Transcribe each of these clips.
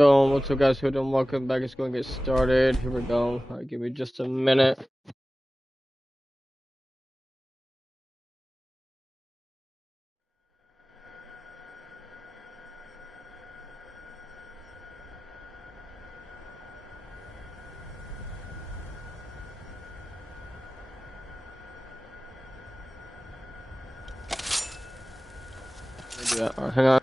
What's up, guys? Who done? Welcome back. It's going to get started. Here we go. All right, give me just a minute. Let me do that. All right, hang on.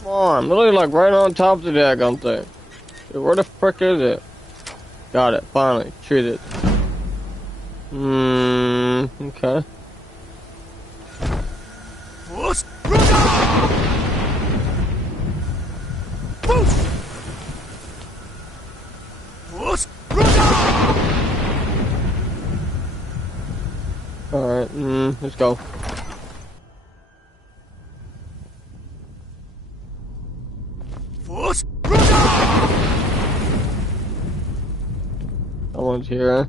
Come on, literally like right on top of the daggone thing. Dude, where the frick is it? Got it, finally. Treat it. Okay. Alright, let's go. Someone's here.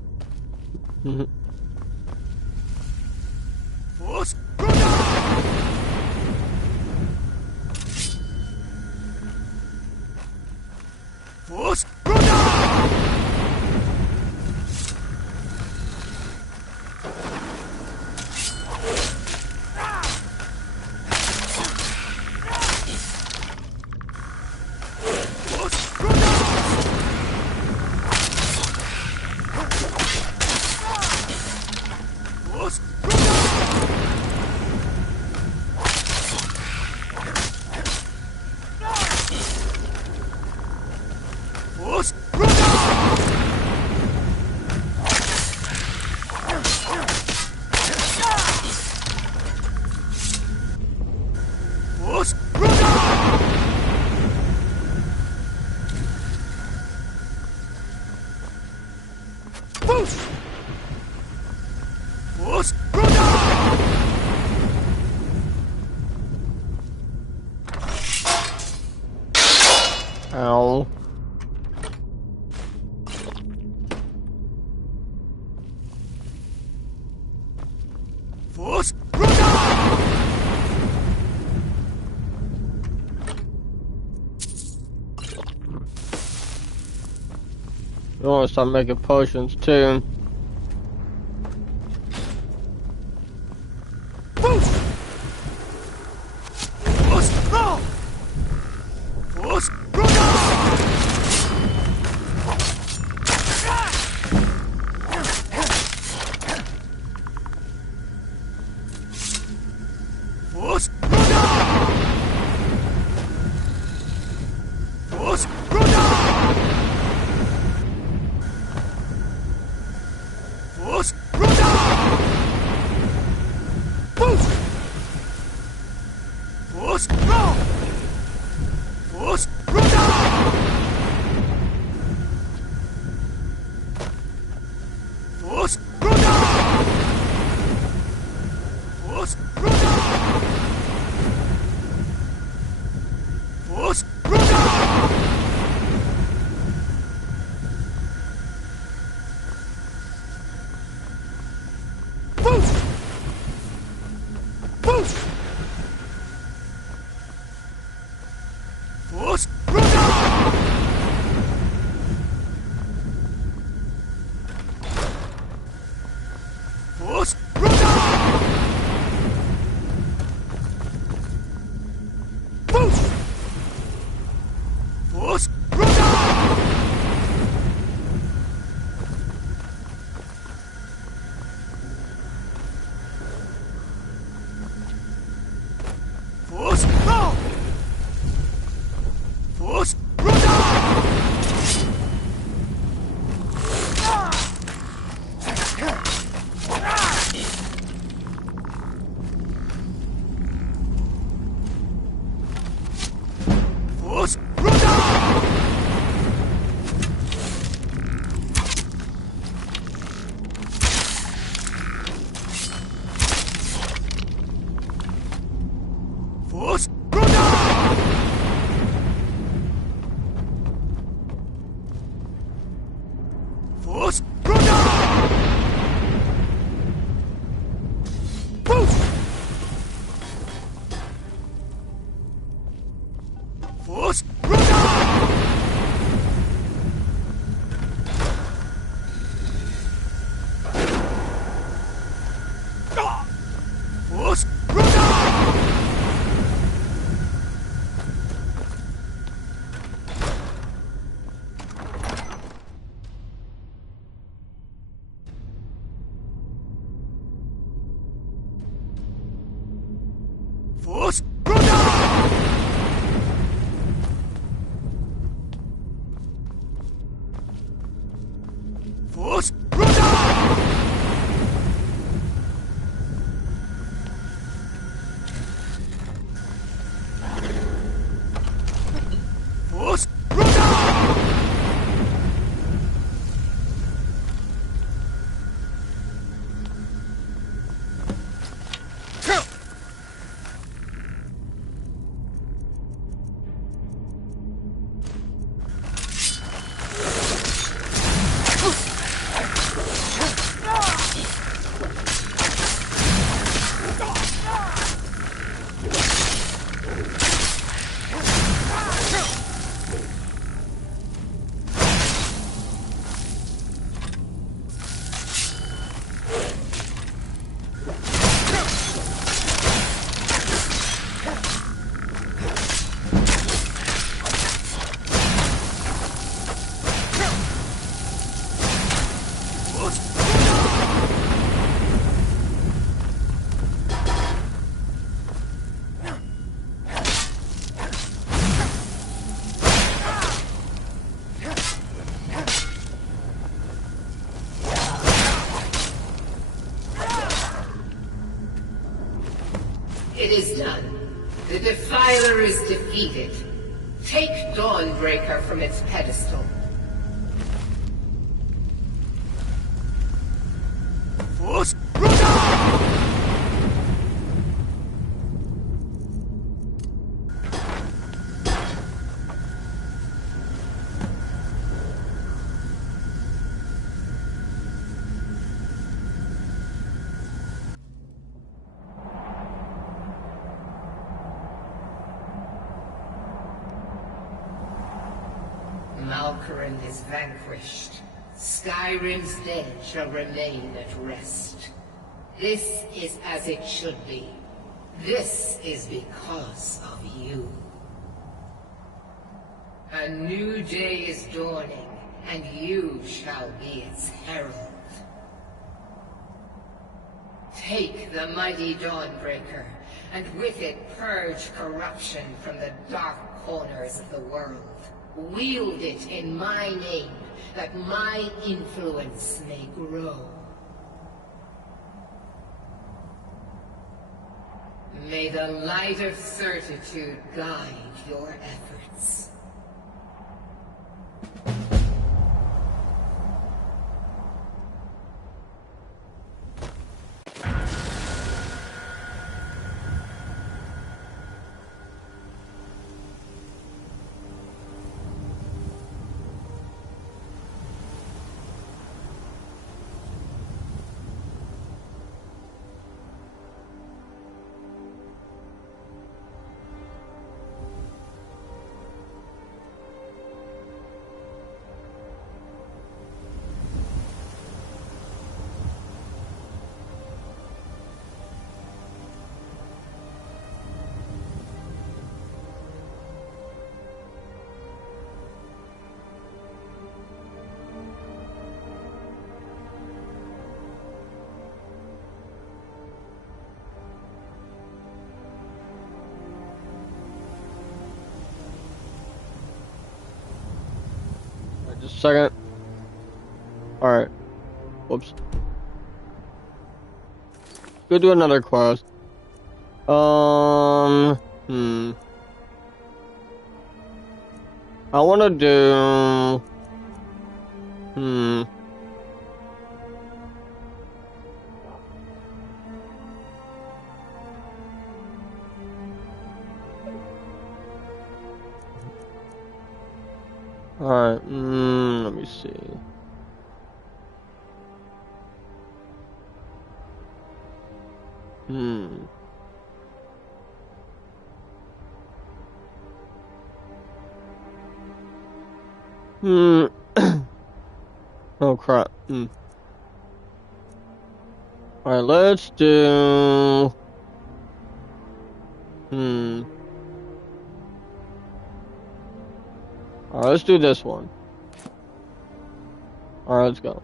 Ow. You want to start making potions too. It is done. The Defiler is defeated. Take Dawnbreaker from its pedestal. Malkoran is vanquished. Skyrim's dead shall remain at rest. This is as it should be. This is because of you. A new day is dawning, and you shall be its herald. Take the mighty Dawnbreaker, and with it purge corruption from the dark corners of the world. Wield it in my name, that my influence may grow. May the light of certitude guide your efforts. Just a second. Alright. Whoops. Go do another quest. I wanna do... Alright, let me see. Oh crap. Alright, let's do... Alright, let's do this one. Alright, let's go.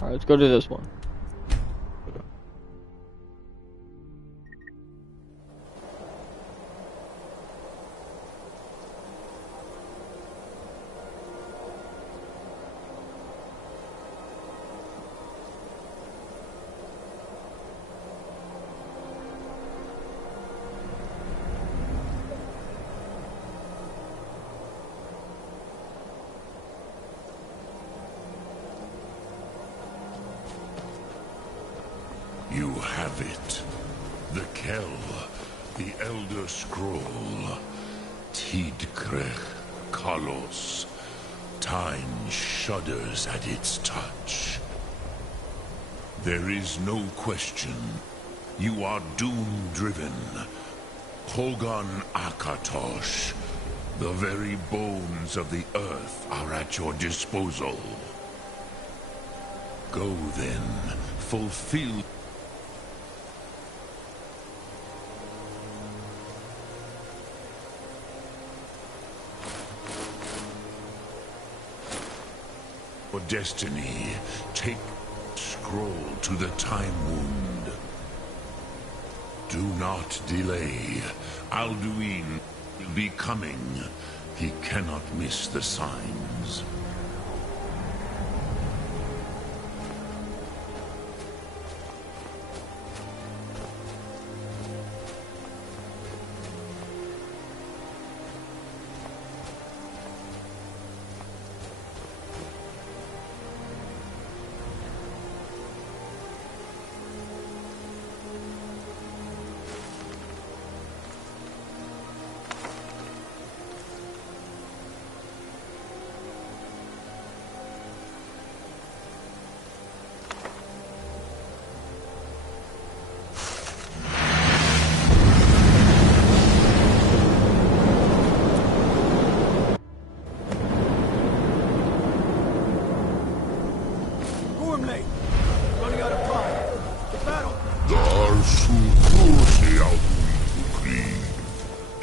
Alright, let's go to this one. You have it. The Kell, the Elder Scroll. Tidkrech Kalos. Time shudders at its touch. There is no question. You are doom-driven. Hogan Akatosh. The very bones of the earth are at your disposal. Go then, fulfill. Your destiny, take scroll to the time wound. Do not delay. Alduin will be coming. He cannot miss the signs.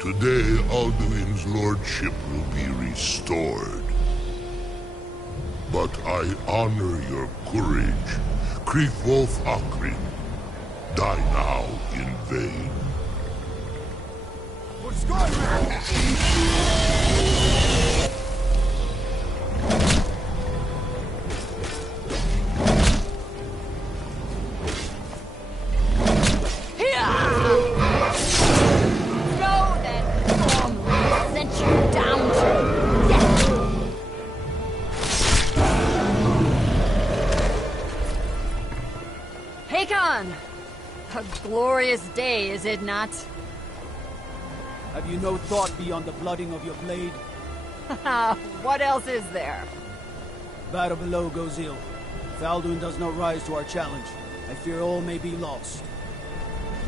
Today, Alduin's lordship will be restored. But I honor your courage. Kriegwolf Akrin. Die now in vain. For Skyrim! A glorious day, is it not? Have you no thought beyond the blooding of your blade? What else is there? Battle below goes ill. If Alduin does not rise to our challenge, I fear all may be lost.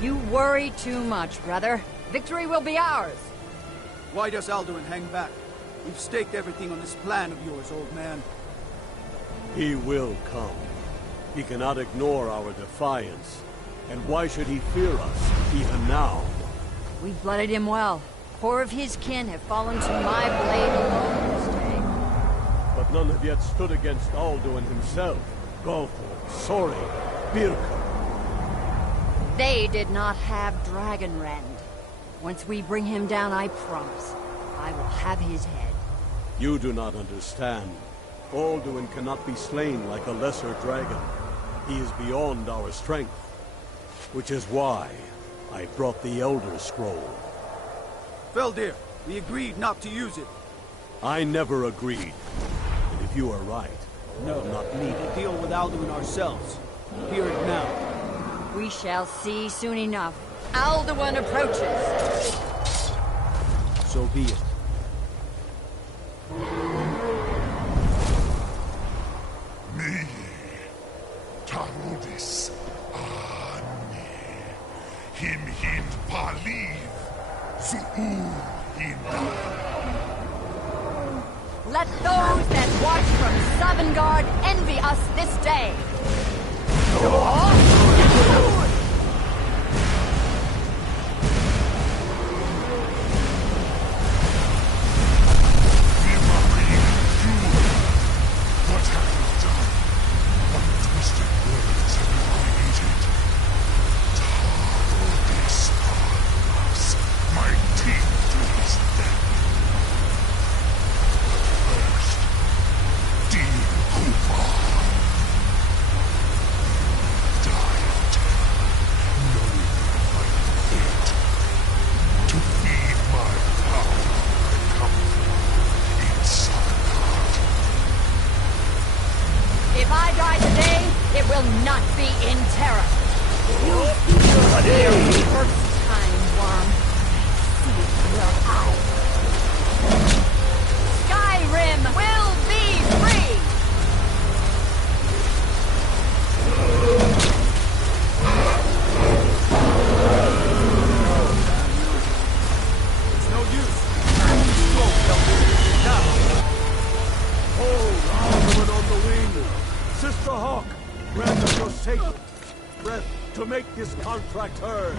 You worry too much, brother. Victory will be ours. Why does Alduin hang back? We've staked everything on this plan of yours, old man. He will come. He cannot ignore our defiance. And why should he fear us, even now? We've blooded him well. 4 of his kin have fallen to my blade alone this day. But none have yet stood against Alduin himself. Golthor, Sori, Birka. They did not have Dragonrend. Once we bring him down, I promise, I will have his head. You do not understand. Alduin cannot be slain like a lesser dragon. He is beyond our strength. Which is why I brought the Elder Scroll. Feldir, we agreed not to use it. I never agreed. And if you are right, no, not me. We'll deal with Alduin ourselves. Hear it now. We shall see soon enough. Alduin approaches. So be it. Me, Tarudis. Him hind paliv, zuur hinda. Let those that watch from Sovngarde envy us this day. What have you done? What twisted words have you created? My teeth to his death. But first, dear Kuvar, die of terror, knowing my fate. To feed my power, I come from in Sovngarde. If I die today, it will not be in terror. First time, worm. See your eye. Skyrim will be free! It's no use. Now. Hold Alderman on the wing. Sister Hawk, grant us your sacred breath to make this contract heard.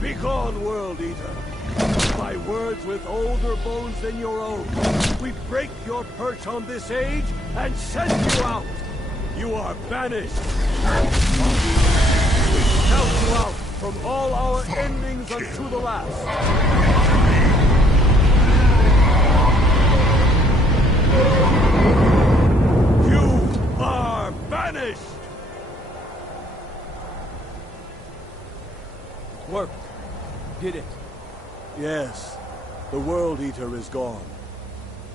Begone, World Eater. By words with older bones than your own, we break your perch on this age and send you out. You are banished. We shout you out from all our endings unto the last. You are banished! Work. Did it. Yes, the World Eater is gone.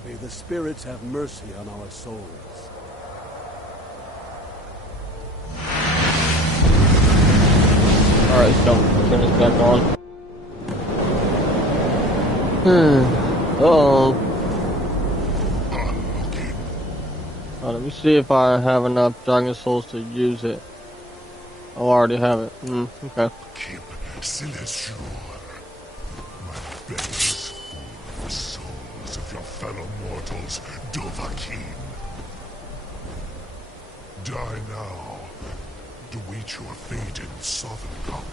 May the spirits have mercy on our souls. Alright, let's go. Turn this back on. Uh-oh. Let me see if I have enough Dragon Souls to use it. Oh, I already have it. Okay. Keep Celestial. My belly's full of the souls of your fellow mortals, Dovahkiin. Die now, to wait your fate in Sovngarde.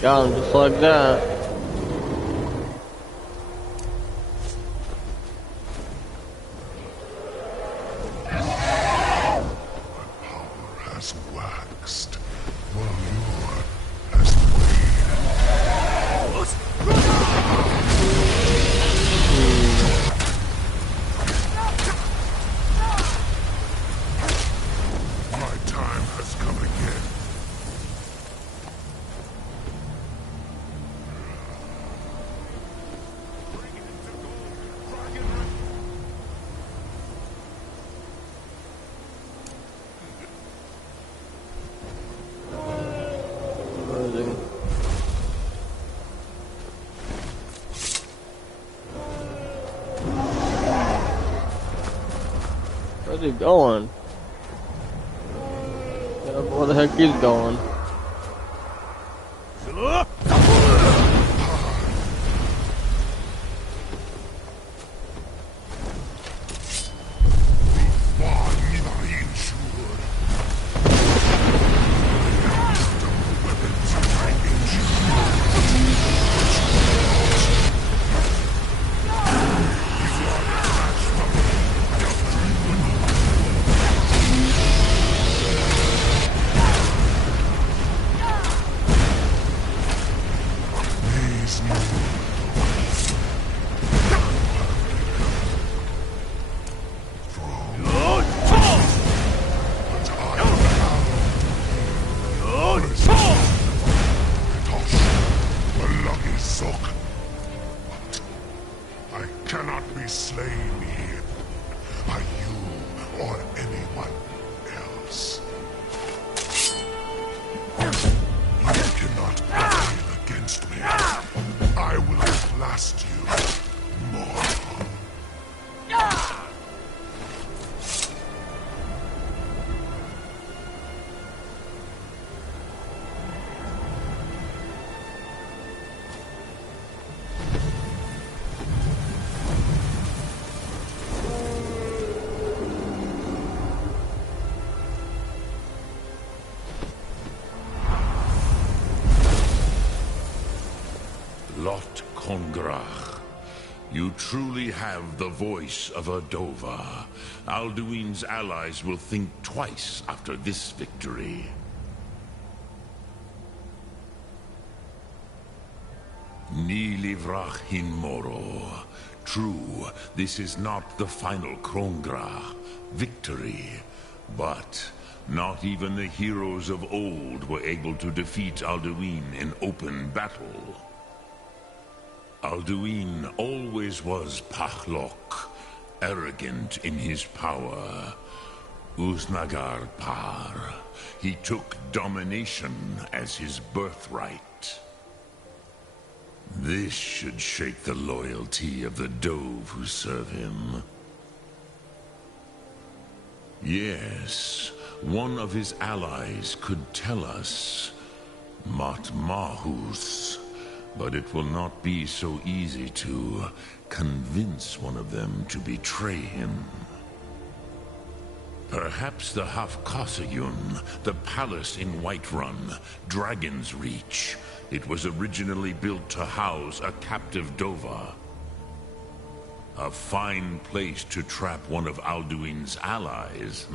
Got him just like that. Has waxed, while your has waned. My time has come again. Where's he going? Yeah, where the heck he's going? Lot Kongrach, you truly have the voice of a Dova. Alduin's allies will think twice after this victory. Ni livrach hin moro. True, this is not the final Kongrach victory, but not even the heroes of old were able to defeat Alduin in open battle. Alduin always was Pachlok, arrogant in his power. Uznagar Par. He took domination as his birthright. This should shake the loyalty of the Dove who serve him. Yes, one of his allies could tell us. Matmahus. But it will not be so easy to convince one of them to betray him. Perhaps the Hafkasayun, the palace in Whiterun, Dragon's Reach. It was originally built to house a captive Dova. A fine place to trap one of Alduin's allies,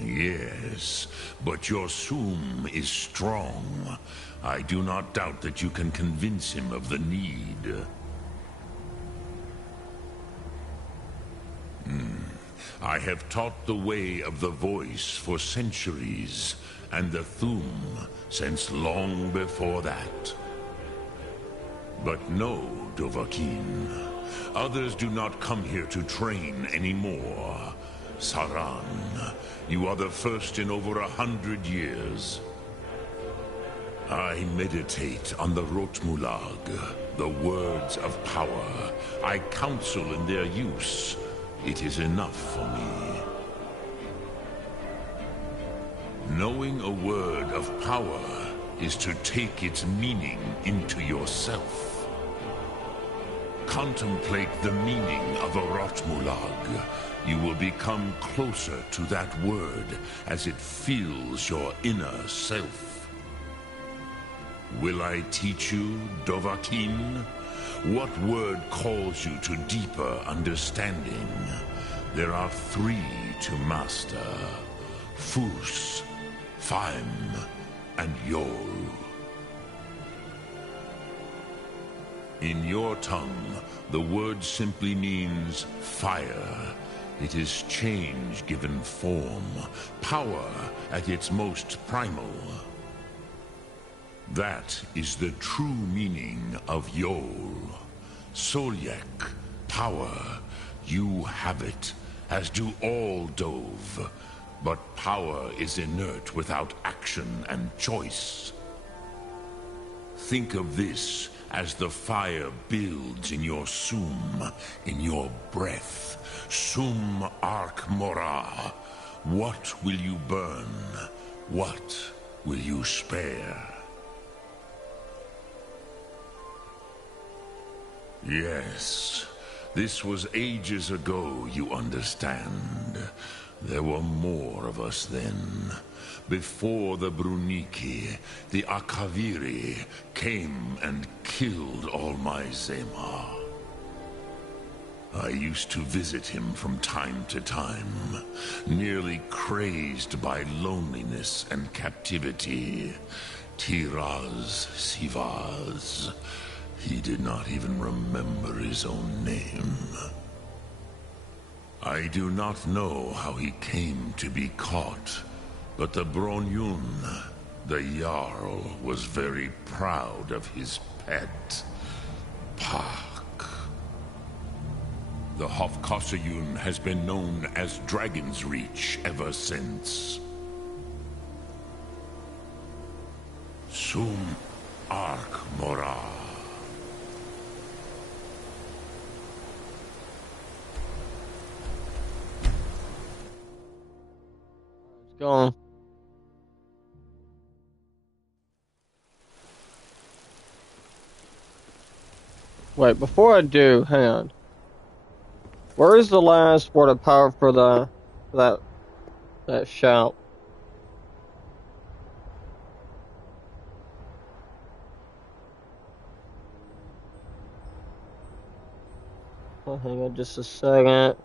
Yes, but your Sum is strong. I do not doubt that you can convince him of the need. I have taught the way of the voice for centuries, and the Thum since long before that. But no, Dovahkiin. Others do not come here to train anymore. Saran, you are the first in over 100 years. I meditate on the Rotmulag, the words of power. I counsel in their use. It is enough for me. Knowing a word of power is to take its meaning into yourself. Contemplate the meaning of a Rotmulag. You will become closer to that word as it fills your inner self. Will I teach you, Dovahkiin? What word calls you to deeper understanding? There are 3 to master. Fus, Faim, and Yol. In your tongue, the word simply means fire. It is change given form, power at its most primal. That is the true meaning of Yol. Solyek, power. You have it, as do all Dove. But power is inert without action and choice. Think of this as the fire builds in your Sum, in your breath. Sum Ark Morah. What will you burn? What will you spare? Yes, this was ages ago, you understand. There were more of us then. Before the Bruniki, the Akaviri came and killed all my Zema. I used to visit him from time to time, nearly crazed by loneliness and captivity. Tiraz Sivaz. He did not even remember his own name. I do not know how he came to be caught, but the Bronyun, the Jarl, was very proud of his pet, Pak. The Hofkosayun has been known as Dragon's Reach ever since. Sum Ark Morah. Go on. Wait, before I do, hang on. Where is the last word of power for that shout? Oh, hang on just a second.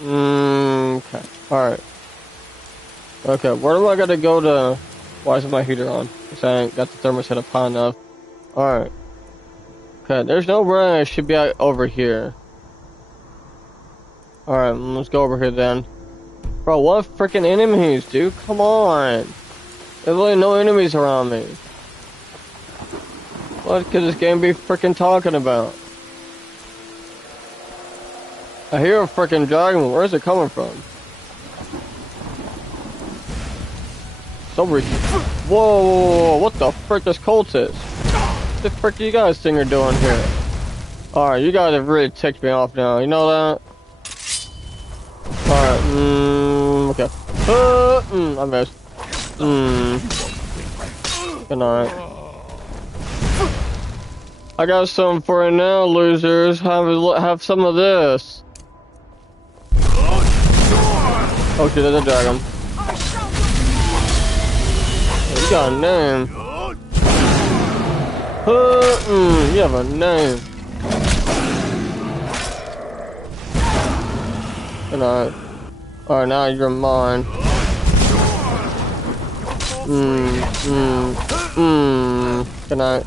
Okay. Alright. Okay, where do I gotta go to... Why isn't my heater on? Because I ain't got the thermos set up high enough. Alright. Okay, there's no way I should be out over here. Alright, let's go over here then. Bro, what freaking enemies, dude? Come on! There's really no enemies around me. What could this game be freaking talking about? I hear a freaking dragon. Where's it coming from? Whoa, whoa, whoa, what the frick is cultist? What the frick you guys think you're doing here? Alright, you guys have really ticked me off now, you know that? Alright, okay. I missed. Good night. I got something for you now, losers. Have some of this. Oh shit, there's a dragon. You got a name. You have a name. Good night. Alright, now you're mine. Good night.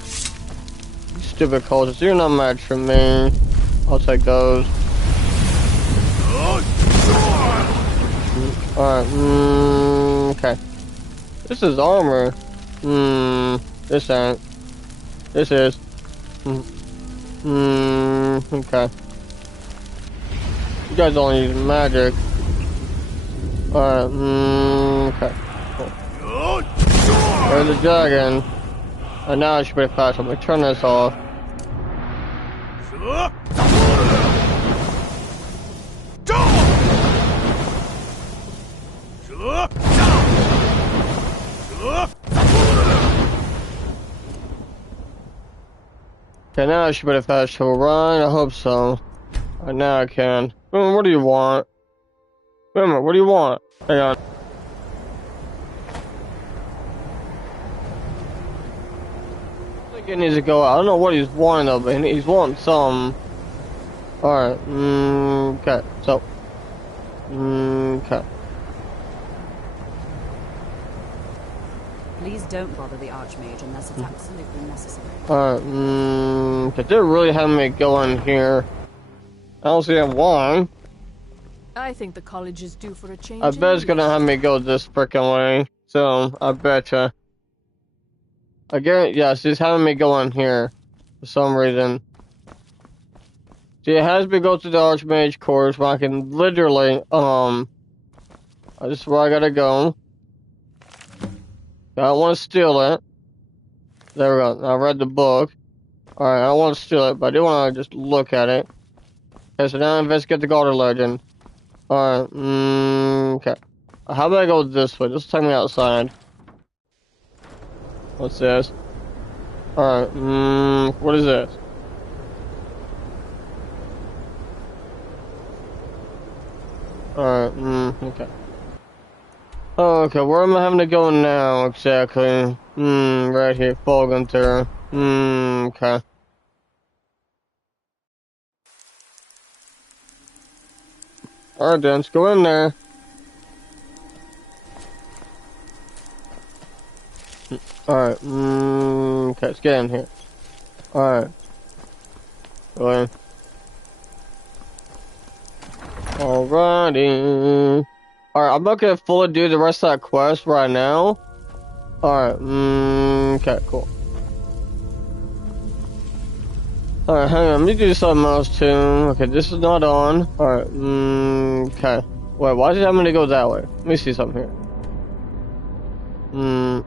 You stupid cultists, you're not match for me. I'll take those. Alright, okay. This is armor. This ain't. This is. Okay. You guys only use magic. Alright, okay. Cool. There's a dragon. And now I should be fast. I'm gonna turn this off. Okay, now I should be fast to run. I hope so. Right now I can. What do you want? Remember, what do you want? Hang on. I think he needs to go out. I don't know what he's wanting though, but he's wanting some. Alright, okay, so. Okay. Please don't bother the Archmage unless it's absolutely necessary. Alright, okay, they're really having me go in here. I don't see why. I think the college is due for a change. I bet it's gonna have me go this frickin' way. So, I betcha. Again, yes, it's having me go in here. For some reason. See, it has me go to the Archmage course where I can literally, this is where I gotta go. I don't want to steal it. There we go. I read the book. Alright, I don't want to steal it, but I do want to just look at it. Okay, so now investigate the Garter Legend. Alright, okay. How about I go this way? Just take me outside. What's this? Alright, what is this? Alright, okay. Okay, where am I having to go now, exactly? Right here, Fulgunter. Okay. Alright then, let's go in there. Alright, okay, let's get in here. Alright. Go in. Alrighty. Alright, I'm not gonna fully do the rest of that quest right now. Alright, okay, cool. Alright, hang on, let me do something else too. Okay, this is not on. Alright, okay. Wait, why is it having me to go that way? Let me see something here.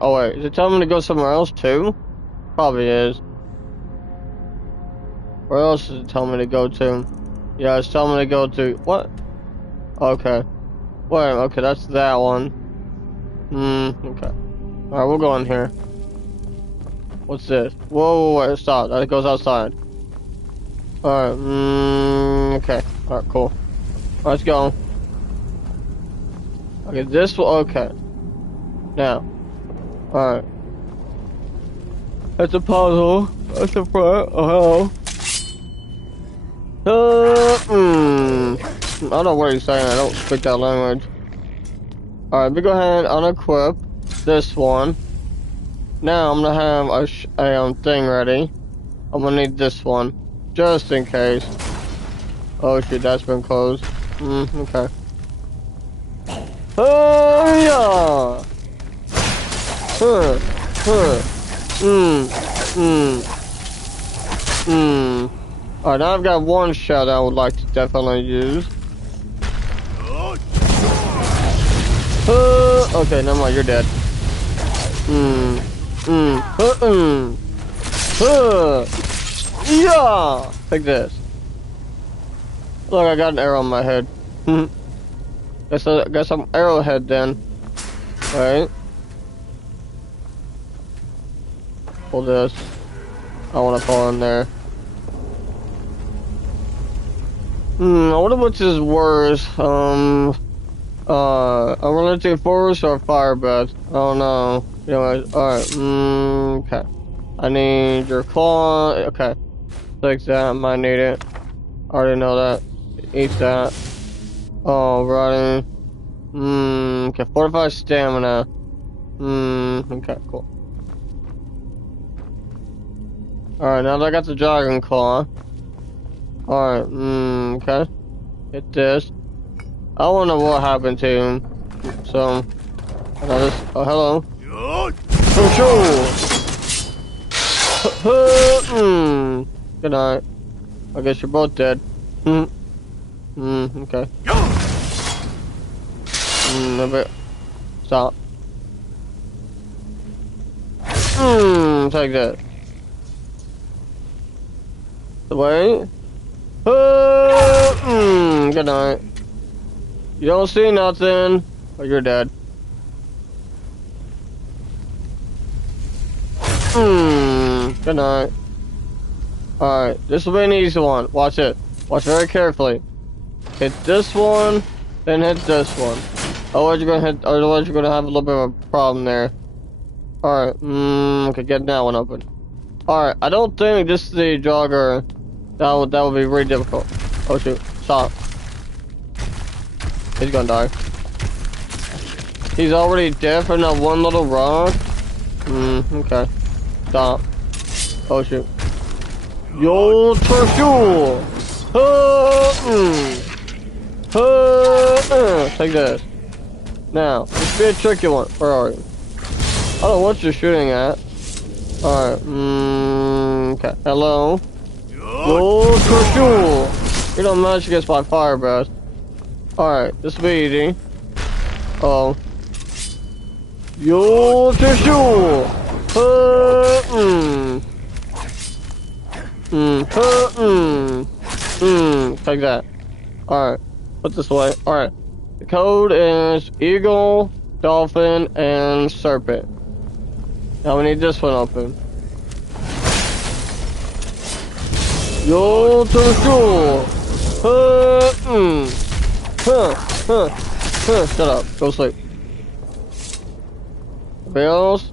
Oh wait, is it telling me to go somewhere else too? Probably is. Where else is it telling me to go to? Yeah, it's telling me to go to, what? Okay. Wait, okay, that's that one. Okay. Alright, we'll go in here. What's this? Whoa, wait, stop. That goes outside. Alright, okay. Alright, cool. Let's go. Okay, this will, okay. Now. Alright. That's a puzzle. That's a front. Oh, hello. I don't know what he's saying. I don't speak that language. Alright, we go ahead and unequip this one. Now I'm gonna have a thing ready. I'm gonna need this one, just in case. Oh shit, that's been closed. Okay. Oh yeah! Alright, now I've got one shot I would like to definitely use. Okay, never mind, you're dead. Yeah! Take this. Look, I got an arrow on my head. Guess I'm arrowhead then. Right? Pull this. I wanna fall in there. I wonder which is worse. Unrelenting force or fire breath? I don't know. Anyways, alright. Okay. I need your claw. Okay. Take that. I might need it. I already know that. Eat that. Alrighty. Okay. Fortified stamina. Okay, cool. Alright, now that I got the dragon claw. Alright, okay. Hit this. I wonder what happened to him. So, oh, hello. For sure. Good night. I guess you're both dead. Okay. A bit. Stop. Take that. Wait. Good night. You don't see nothing, or you're dead. Good night. Alright, this will be an easy one. Watch it. Watch very carefully. Hit this one, then hit this one. Otherwise you're gonna have a little bit of a problem there. Alright, okay, get that one open. Alright, I don't think this is the jogger. That would be really difficult. Oh shoot, stop. He's gonna die. He's already dead for that one little rock. Okay. Stop. Oh shoot. Yo, Tershul! Take this. Now, this be a tricky one. Where are you? I don't know what you're shooting at. Alright, okay. Hello? Yo, Tershul! You don't manage against my fire breath. Alright, this will be easy. Oh. Yo, Tershul! Take that. Alright, put this away. Alright. The code is eagle, dolphin, and serpent. Now we need this one open. Yo, Tershul! Shut up. Go sleep. Bills.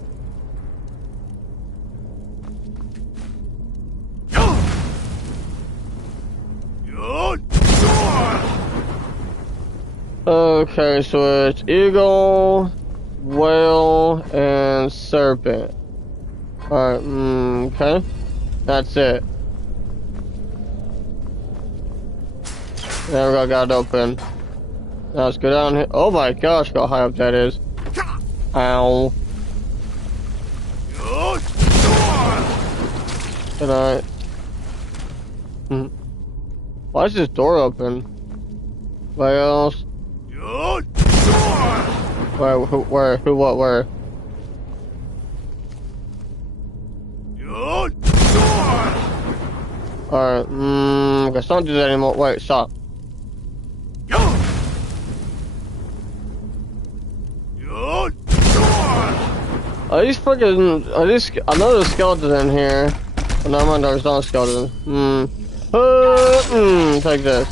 Okay, so it's eagle, whale, and serpent. Alright, okay. That's it. There we go, got it open. Now let's go down here. Oh my gosh, how high up that is. Ow. Good night. Why is this door open? Where else? Where? Who, what, where? Alright, guess don't do that anymore. Wait, stop. Are these fucking, I know there's skeletons in here. But no, mind, there's not a skeleton. Take this.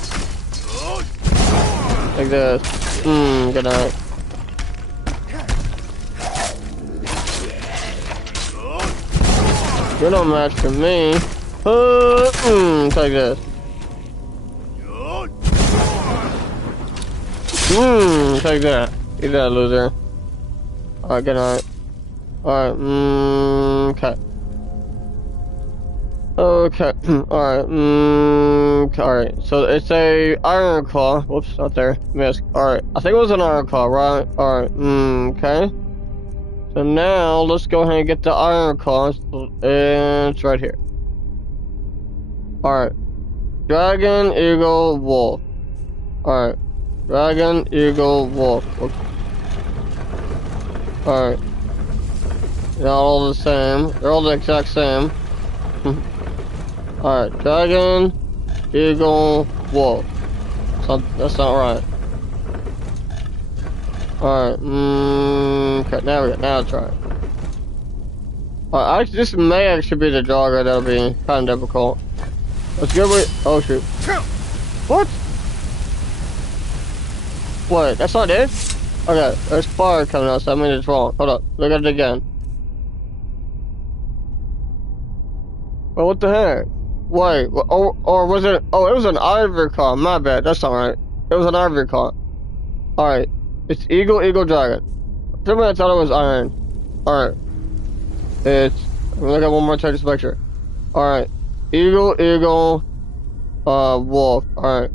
Take this. Good night. You're no match for me. Take this. Take that. Eat that, loser. Alright, good night. Alright, okay. Okay, alright, alright. So it's a iron claw. Whoops, not there. Missed. Alright, I think it was an iron claw, right? Alright, okay. So now, let's go ahead and get the iron claws. And it's right here. Alright. Dragon, eagle, wolf. Alright. Dragon, eagle, wolf. Okay. Alright. They're all the same. They're all the exact same. Alright. Dragon, eagle, wolf. That's not right. Alright. Okay. Now we go. Now let's try it. Alright. This may actually be the jogger. That'll be kind of difficult. Let's go with. Oh shoot. What? Wait, that's not it? Okay, there's fire coming out, so I mean it's wrong. Hold up, look at it again. Well, what the heck? Wait, or was it? Oh, it was an ivory claw. My bad, that's not right. It was an ivory claw. Alright, it's eagle, eagle, dragon. For me, I thought it was iron. Alright. It's. Let me look at one more time, just make sure. Alright. Eagle, eagle, wolf. Alright.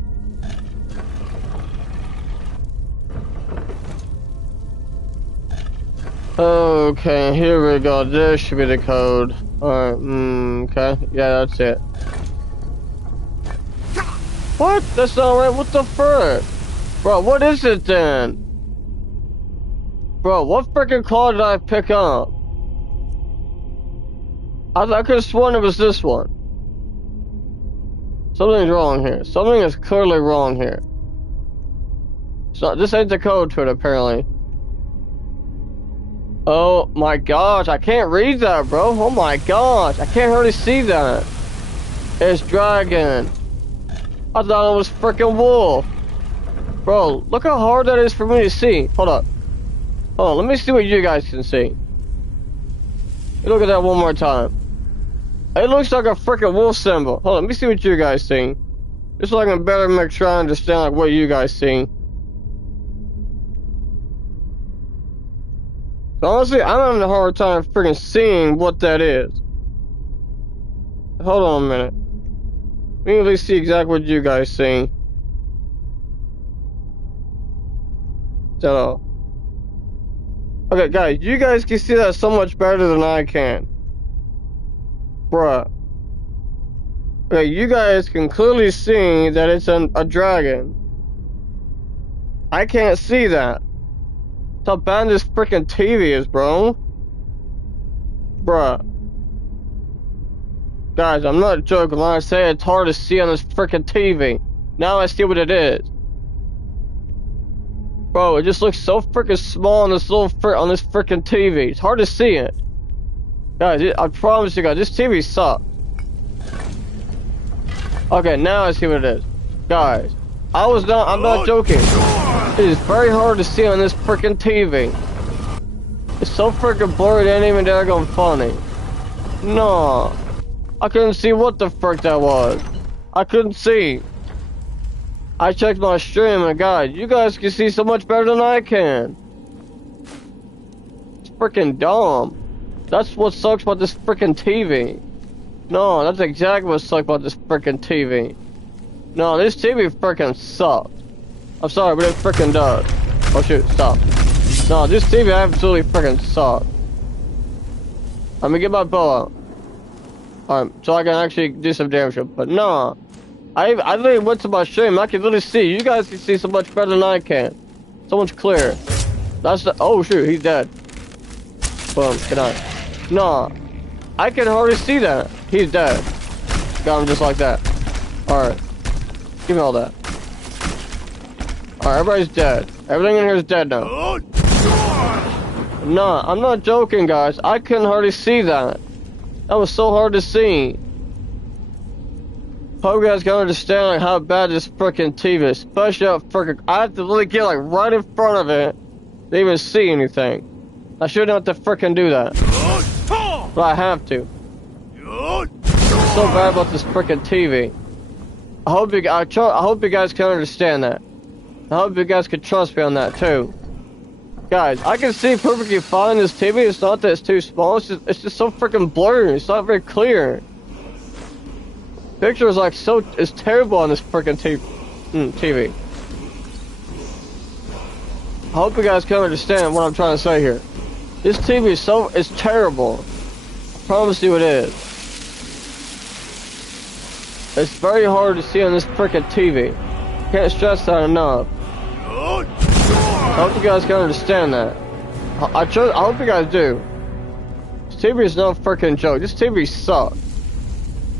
Okay, here we go. This should be the code. Alright, okay. Yeah, that's it. What? That's not right. What the frick? Bro, what is it then? Bro, what freaking claw did I pick up? I could have sworn it was this one. Something's wrong here. Something is clearly wrong here. So this ain't the code to it, apparently. Oh my gosh, I can't read that, bro. Oh my gosh, I can't hardly see that. It's dragon. I thought it was freaking wolf. Bro, look how hard that is for me to see. Hold up. Hold on, let me see what you guys can see. Look at that one more time. It looks like a freaking wolf symbol. Hold on, let me see what you guys see. Just so I can better make sure I understand like what you guys see. So honestly, I'm having a hard time freaking seeing what that is. Hold on a minute. Let me at least see exactly what you guys see. Is that all? Okay, guys, you guys can see that so much better than I can. Bruh. Okay, you guys can clearly see that it's a dragon. I can't see that. That's how bad this freaking TV is, bro. Bruh. Guys, I'm not joking when I say it's hard to see on this freaking TV. Now I see what it is. Bro, it just looks so freaking small on this little on this freaking TV. It's hard to see it. Guys, I promise you guys, this TV sucks. Okay, now I see what it is. Guys, I'm not joking. It is very hard to see on this freaking TV. It's so freaking blurry, it ain't even daggone funny. No. I couldn't see what the frick that was. I couldn't see. I checked my stream and guys, you guys can see so much better than I can. It's freaking dumb. That's what sucks about this freaking TV. No, that's exactly what sucks about this freaking TV. No, this TV freaking sucks. I'm sorry, but it freaking does. Oh shoot, stop. No, this TV absolutely freaking sucks. Let me get my bow out. Alright, so I can actually do some damage. But no. I literally went to my stream. I can literally see. You guys can see so much better than I can. So much clearer. That's the. Oh shoot, he's dead. Boom. Good night. Nah, I can hardly see that. He's dead. Got him just like that. All right. Give me all that. All right, everybody's dead. Everything in here is dead now. Nah, I'm not joking, guys. I couldn't hardly see that. That was so hard to see. Hope you guys can understand like how bad this freaking TV is, especially how freaking. I have to literally get like right in front of it to even see anything. I shouldn't have to freaking do that, but I have to. I'm so bad about this freaking TV. I hope you guys can understand that. I hope you guys can trust me on that too. Guys, I can see perfectly fine this TV. It's not that it's too small. It's just so freaking blurry. It's not very clear. Picture is like it's terrible on this freaking TV. I hope you guys can understand what I'm trying to say here. This TV is it's terrible. I promise you it is. It's very hard to see on this freaking TV. Can't stress that enough. I hope you guys can understand that. I hope you guys do. This TV is no freaking joke. This TV sucks.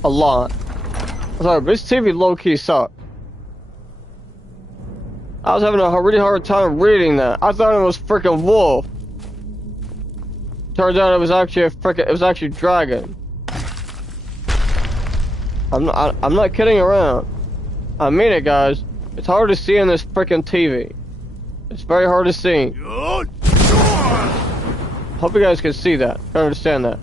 A lot. I'm sorry, but this TV low-key sucks. I was having a really hard time reading that. I thought it was freaking wolf. Turns out it was actually it was actually dragon. I'm not kidding around. I mean it, guys. It's hard to see in this freaking TV. It's very hard to see. Hope you guys can see that. Can understand that.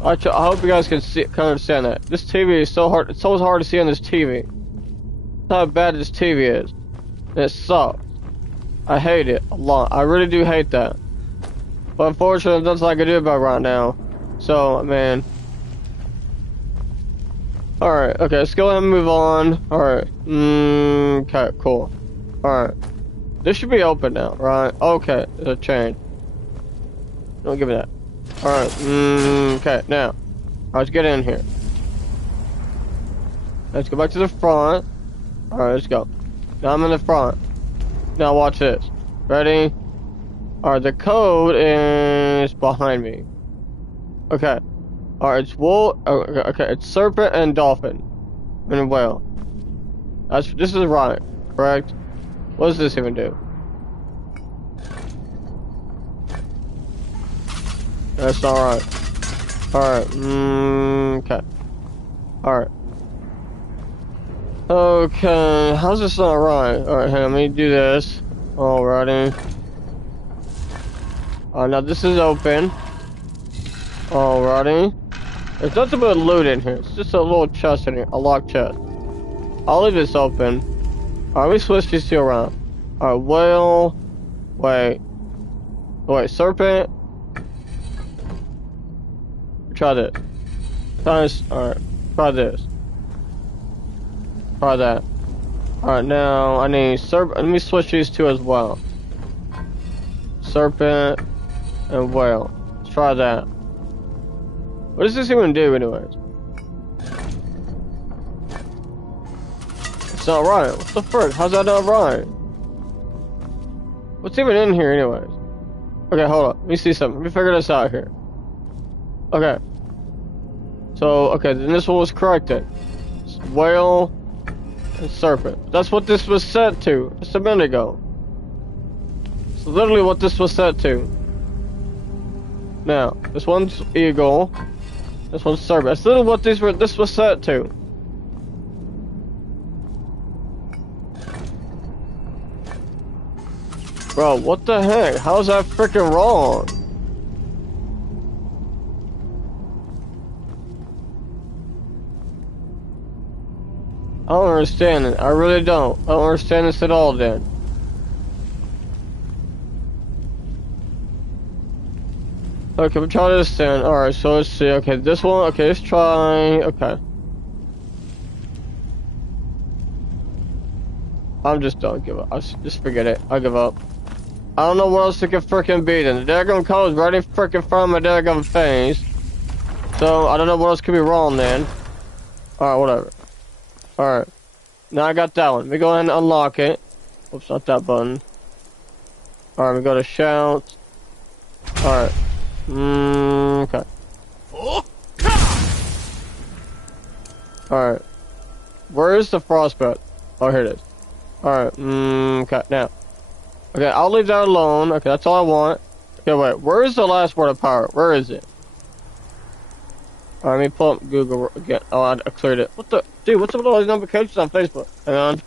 I hope you guys can understand that. This TV is so hard. It's so hard to see on this TV. That's how bad this TV is. And it sucks. I hate it a lot. I really do hate that. But unfortunately, there's nothing I can do about it right now. So, man. Alright, okay, let's go ahead and move on. Alright. Okay, cool. Alright. This should be open now, right? Okay, there's a chain. Don't give me that. Alright, okay, now. Let's get in here. Let's go back to the front. Alright, let's go. Now I'm in the front. Now watch this. Ready? Alright, the code is behind me. Okay. Alright, it's wolf. Okay, it's serpent and dolphin. And whale. This is right, correct? What does this even do? That's alright. Alright, okay. Alright. Okay, how's this not right? Alright, let me do this. Alrighty. Now this is open. Alrighty. There's nothing but loot in here. It's just a little chest in here. A locked chest. I'll leave this open. Alright, we switch these two around. Alright, whale. Wait, serpent. Try this. Alright, try this. Try that. Alright, now I need serpent. Let me switch these two as well. Serpent and whale. Let's try that. What does this even do, anyways? It's not right. What the frick? How's that not right? What's even in here, anyways? Okay, hold up. Let me see something. Let me figure this out here. Okay. So, okay, then this one was corrected. It's whale and serpent. That's what this was set to just a minute ago. It's literally what this was set to. Now, this one's eagle. This one's serpent. That's literally what this was set to. Bro, what the heck? How is that freaking wrong? I don't understand it. I really don't. I don't understand this at all then. Okay, we'll try this then. Alright, so let's see. Okay, this one. Okay, let's try. Okay. I'm just don't give up. Just forget it. I'll give up. I don't know what else it can freaking be then. The daggone code is right in freaking front of my daggone face. So, I don't know what else could be wrong then. Alright, whatever. Alright. Now I got that one. Let me go ahead and unlock it. Oops, not that button. Alright, we go to shout. Alright. Okay. Alright. Where is the frostbite? Oh, here it is. Alright, okay, now. Okay, I'll leave that alone. Okay, that's all I want. Okay, wait, where is the last word of power? Where is it? Alright, let me pull up Google again. Oh, I cleared it. What the? Dude, what's up with all these notifications on Facebook? Hang on.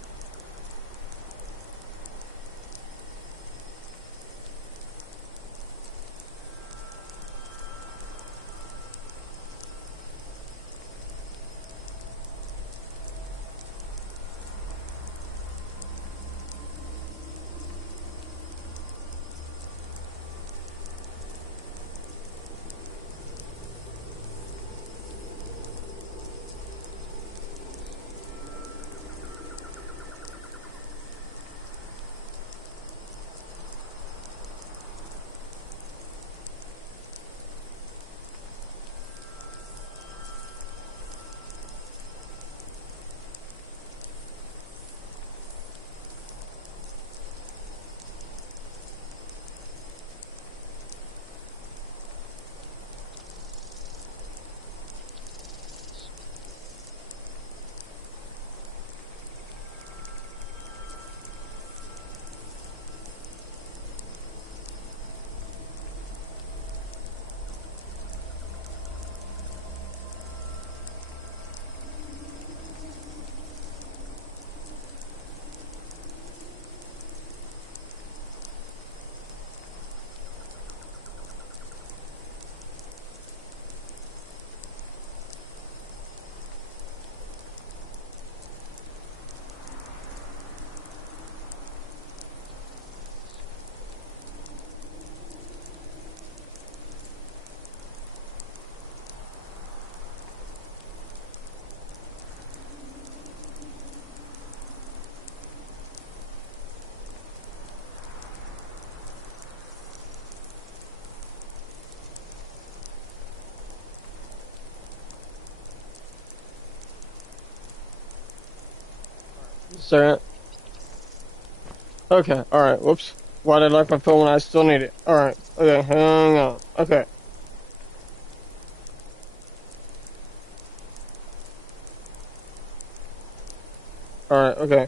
Sir. Okay, alright, whoops. Why did I like my phone when I still need it? Alright, okay, hang on. Okay. Alright, okay.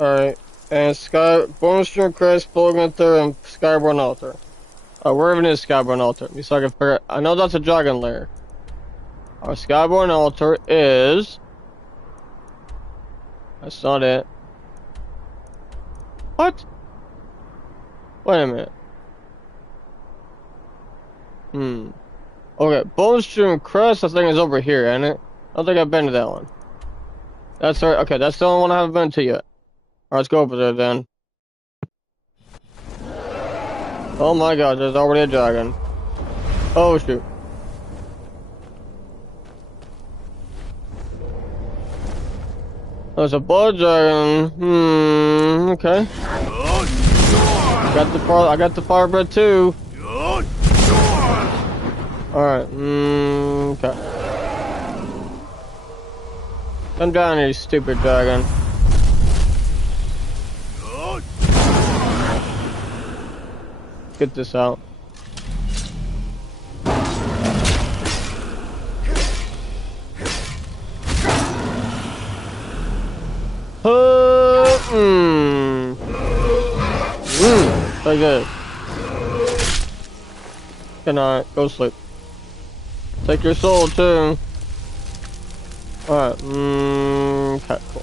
Alright. And Sky Bonestream Crest, Bulganther, and Skyborn Altar. Where even is Skyborn Altar? At least I can figure I know that's a dragon lair. Our Skyborn Altar is... That's not it. What? Wait a minute. Okay, Bonestream Crest, I think is over here, ain't it? I don't think I've been to that one. That's right. Okay, that's the only one I haven't been to yet. Alright, let's go over there then. Oh my god, there's already a dragon. Oh shoot. There's a blood dragon. Okay. I got the firebread too. Alright, okay. Come down here, you stupid dragon. Get this out. Like this. Good night. Go sleep. Take your soul too. Alright, okay, cool.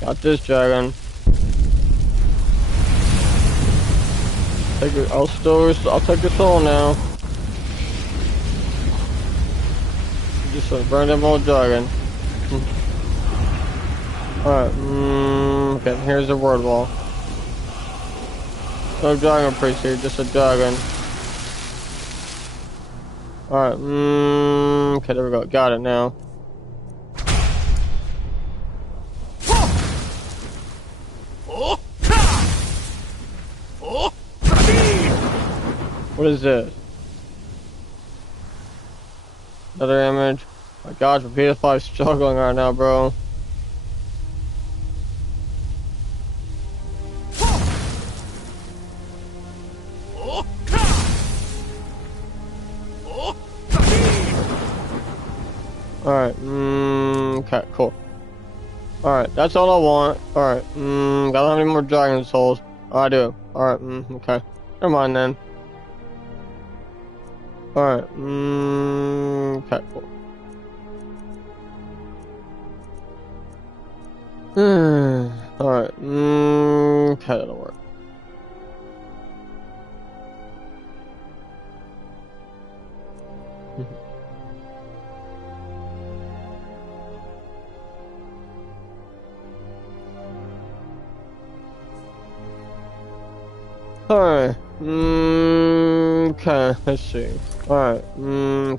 Got this dragon. I'll take your soul now. Just a random old dragon. Alright, okay, here's the word wall. No dragon priest here, just a dragon. Alright, okay, there we go. Got it now. What is this? Another image. My gosh, Repeated 5 struggling right now, bro. Alright, okay, cool. Alright, that's all I want. Alright, I don't have any more dragon souls. Oh, I do. Alright, okay. Never mind then. Alright, okay, cool. Alright, okay, that'll work. Alright, okay, let's see. Alright,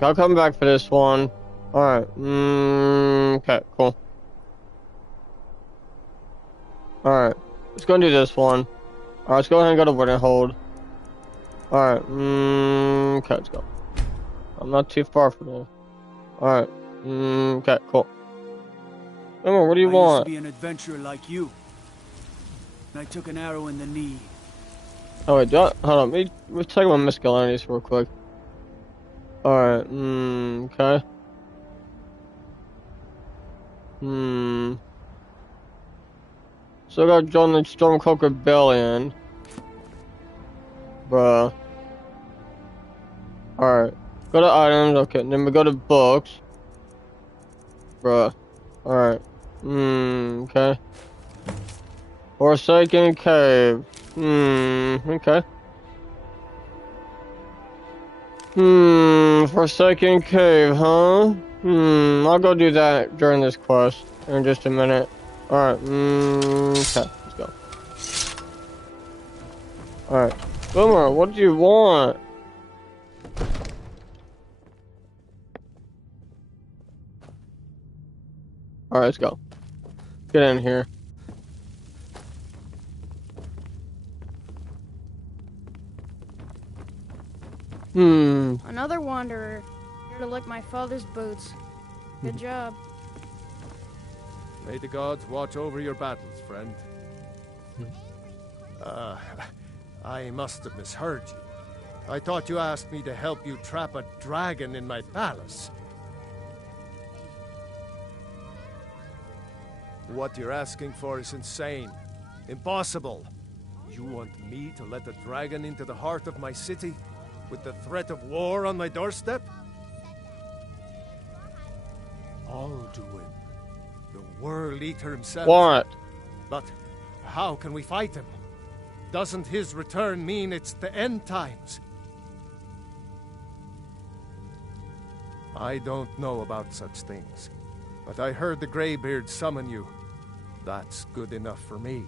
I'll come back for this one. Alright, okay, cool. Alright, let's go and do this one. Alright, let's go ahead and go to Wooden Hold. Alright, okay, let's go. I'm not too far from here. Alright, okay, cool. Emma, what do you want? I used to be an adventurer like you. And I took an arrow in the knee. Oh wait, hold on, let me check my miscellaneous real quick. Alright, okay. So I gotta join the Stormcloak Rebellion. Bruh. Alright. Go to items, okay, then we go to books. Bruh. Alright. Okay. Forsaken Cave. Okay. Forsaken Cave, huh? I'll go do that during this quest in just a minute. Alright, okay, let's go. Alright. Boomer, what do you want? Alright, let's go. Get in here. Another wanderer, here to lick my father's boots. Good job. May the gods watch over your battles, friend. I must have misheard you. I thought you asked me to help you trap a dragon in my palace. What you're asking for is insane. Impossible. You want me to let a dragon into the heart of my city, with the threat of war on my doorstep? Alduin, the World Eater himself. What? But how can we fight him? Doesn't his return mean it's the end times? I don't know about such things, but I heard the Greybeard summon you. That's good enough for me.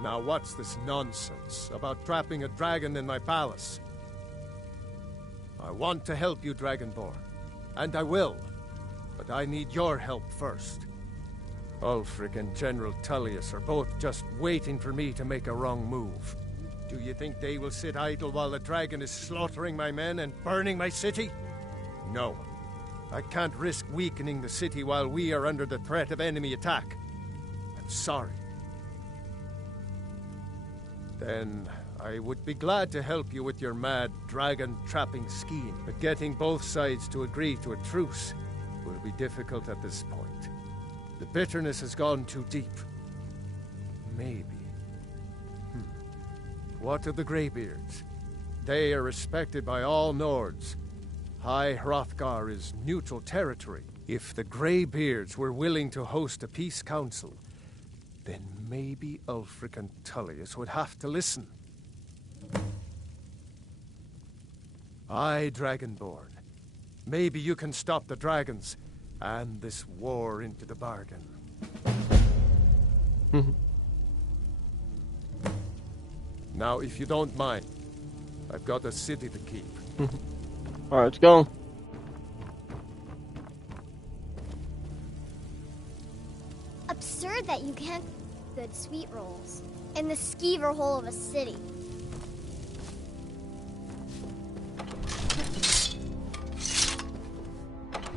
Now what's this nonsense about trapping a dragon in my palace? I want to help you, Dragonborn, and I will, but I need your help first. Ulfric and General Tullius are both just waiting for me to make a wrong move. Do you think they will sit idle while the dragon is slaughtering my men and burning my city? No. I can't risk weakening the city while we are under the threat of enemy attack. I'm sorry. Then I would be glad to help you with your mad dragon-trapping scheme, but getting both sides to agree to a truce will be difficult at this point. The bitterness has gone too deep. Maybe. What of the Greybeards? They are respected by all Nords. High Hrothgar is neutral territory. If the Greybeards were willing to host a peace council, then maybe Ulfric and Tullius would have to listen. Aye, Dragonborn. Maybe you can stop the dragons, and this war into the bargain. Now, if you don't mind, I've got a city to keep. Alright, let's go. Absurd that you can't good sweet rolls in the skeever hole of a city.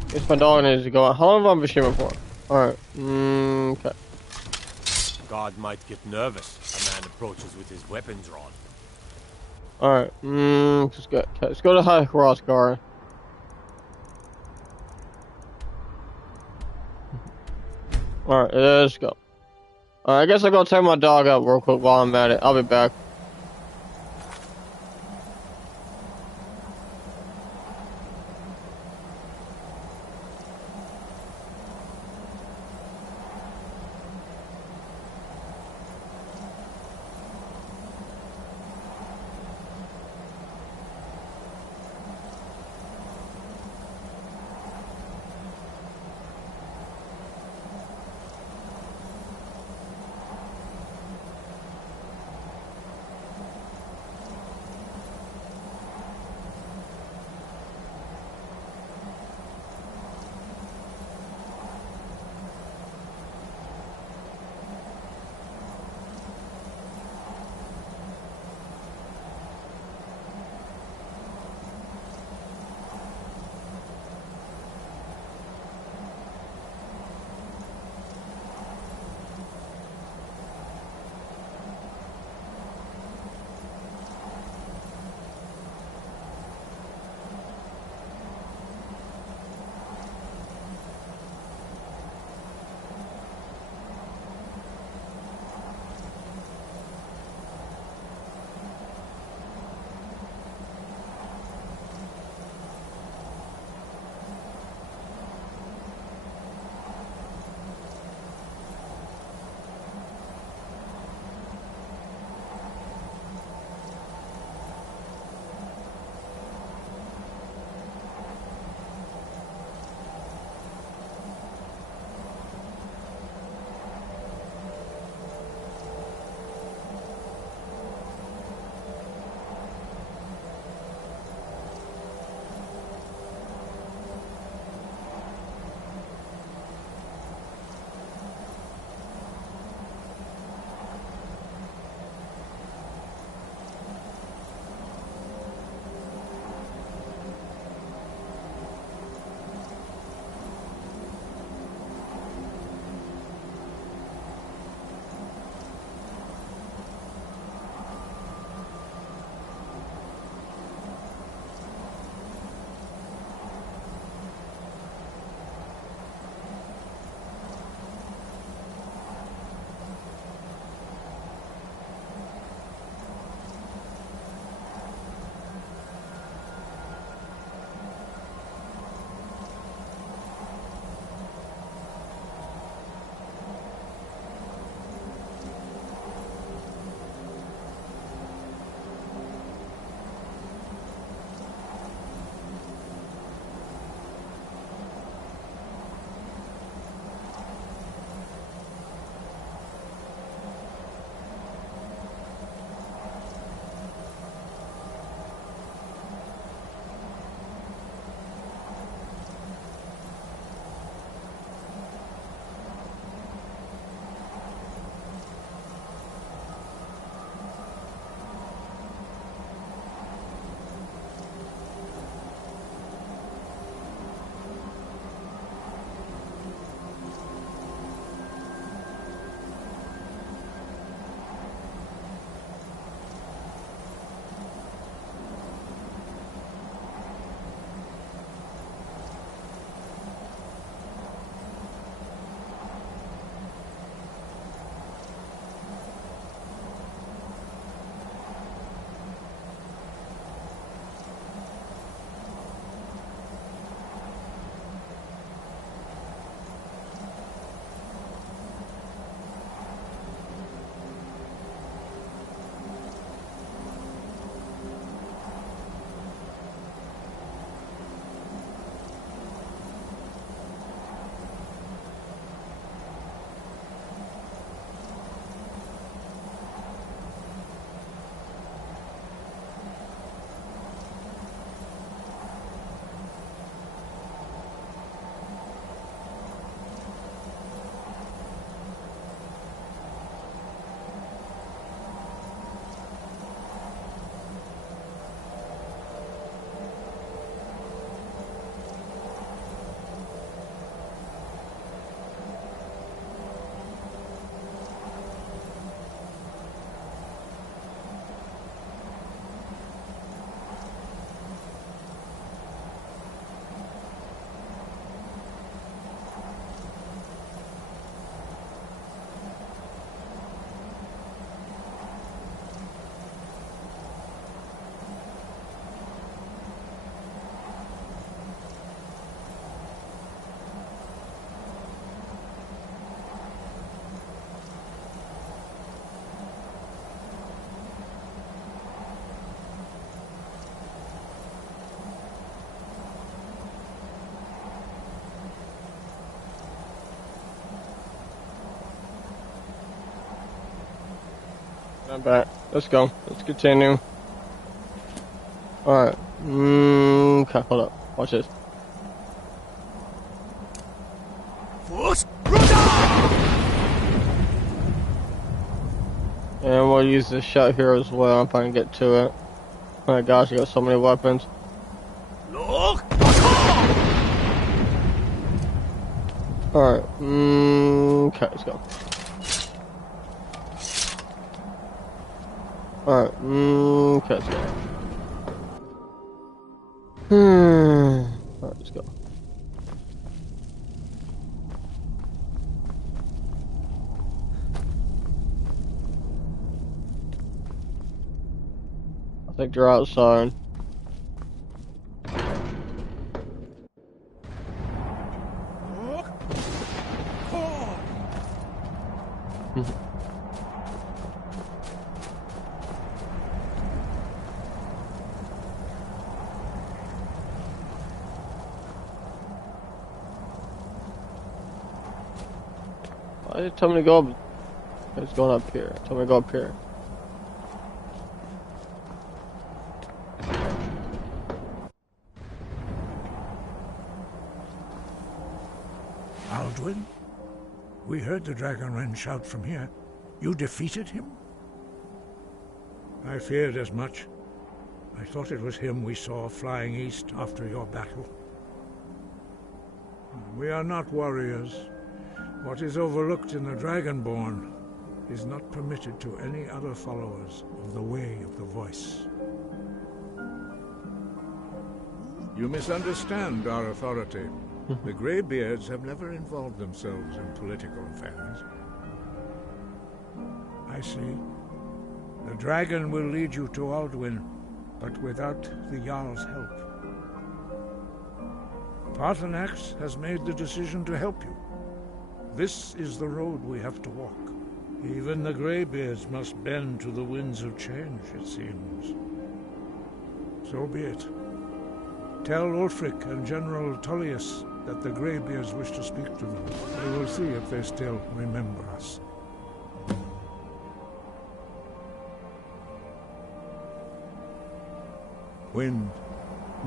Guess my dog needs to go out. How long have I been streaming for? Alright. Okay. God might get nervous. A man approaches with his weapons drawn. Alright. Let's go to High Hrothgar. Alright, let's go. Alright, I guess I'll go take my dog out real quick while I'm at it. I'll be back. I'm back. Let's go. Let's continue. Alright. Okay, hold up. Watch this. And we'll use this shot here as well if I can get to it. Oh my gosh, I got so many weapons. Alright. Okay, let's go. Alright. Okay, let's go. Alright, let's go. I think they're outside. Why did it tell me to go up? It's going up here. Tell me to go up here. Alduin? We heard the Dragonren shout from here. You defeated him? I feared as much. I thought it was him we saw flying east after your battle. We are not warriors. What is overlooked in the Dragonborn is not permitted to any other followers of the Way of the Voice. You misunderstand our authority. The Greybeards have never involved themselves in political affairs. I see. The dragon will lead you to Alduin, but without the Jarl's help. Paarthurnax has made the decision to help you. This is the road we have to walk. Even the Greybeards must bend to the winds of change, it seems. So be it. Tell Ulfric and General Tullius that the Greybeards wish to speak to them. We will see if they still remember us. Wind,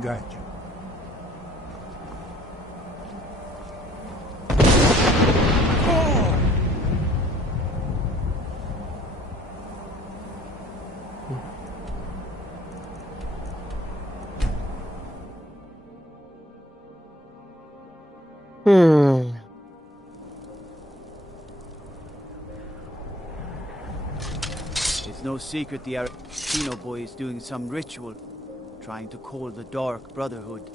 guide you. It's no secret the Aracino boy is doing some ritual, trying to call the Dark Brotherhood.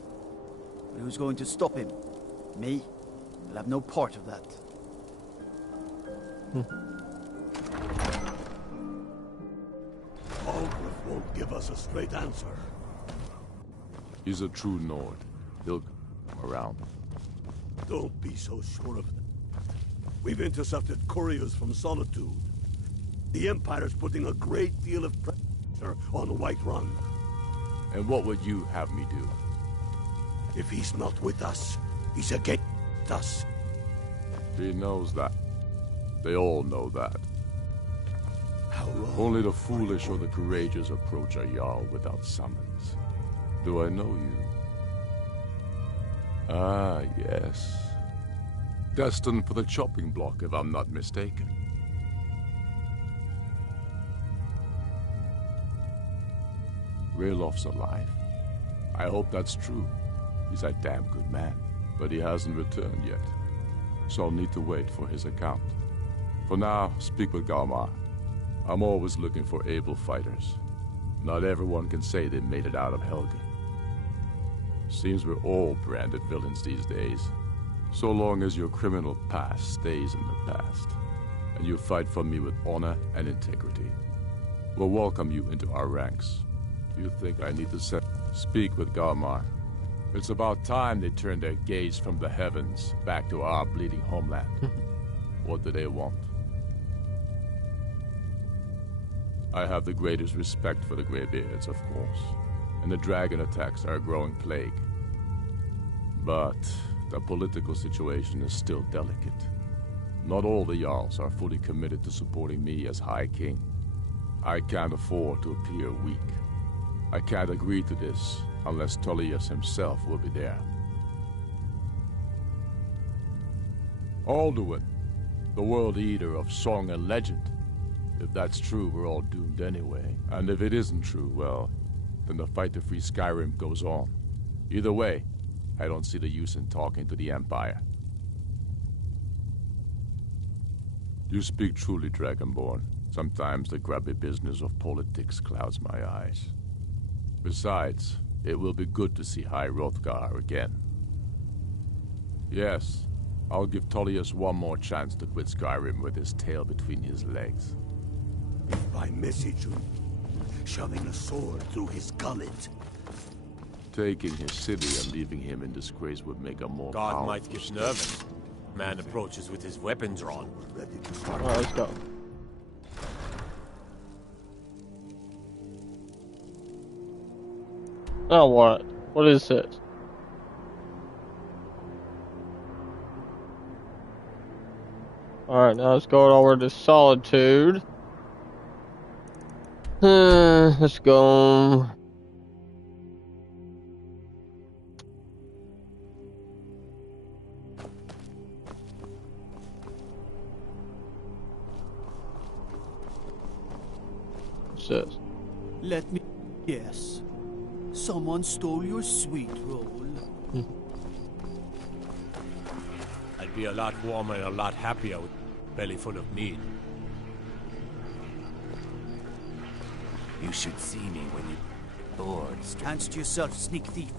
But who's going to stop him? Me? I'll have no part of that. Algrith won't give us a straight answer. He's a true Nord. He'll come around. Don't be so sure of it. We've intercepted couriers from Solitude. The Empire's putting a great deal of pressure on Whiterun. And what would you have me do? If he's not with us, he's against us. He knows that. They all know that. How long? Only the foolish or the courageous approach a Jarl without summons. Do I know you? Ah, yes. Destined for the chopping block, if I'm not mistaken. Raylof's alive. I hope that's true. He's a damn good man, but he hasn't returned yet. So I'll need to wait for his account. For now, speak with Galmar. I'm always looking for able fighters. Not everyone can say they made it out of Helgen. Seems we're all branded villains these days. So long as your criminal past stays in the past, and you fight for me with honor and integrity, we'll welcome you into our ranks. You think I need to speak with Galmar? It's about time they turned their gaze from the heavens back to our bleeding homeland. What do they want? I have the greatest respect for the Greybeards, of course, and the dragon attacks are a growing plague. But the political situation is still delicate. Not all the Jarls are fully committed to supporting me as High King. I can't afford to appear weak. I can't agree to this unless Tullius himself will be there. Alduin, the World Eater of song and legend. If that's true, we're all doomed anyway. And if it isn't true, well, then the fight to free Skyrim goes on. Either way, I don't see the use in talking to the Empire. You speak truly, Dragonborn. Sometimes the grubby business of politics clouds my eyes. Besides, it will be good to see High Hrothgar again. Yes, I'll give Tullius one more chance to quit Skyrim with his tail between his legs. If I message you, shoving a sword through his gullet. Taking his city and leaving him in disgrace would make a more God might get nervous. Man approaches with his weapon drawn. Alright, let's go. Now what? What is this? Alright, now let's go over to Solitude. Let's go. What's this? Let me guess. Someone stole your sweet roll. I'd be a lot warmer and a lot happier with a belly full of meat. You should see me when you bored. Hands to yourself, sneak thief.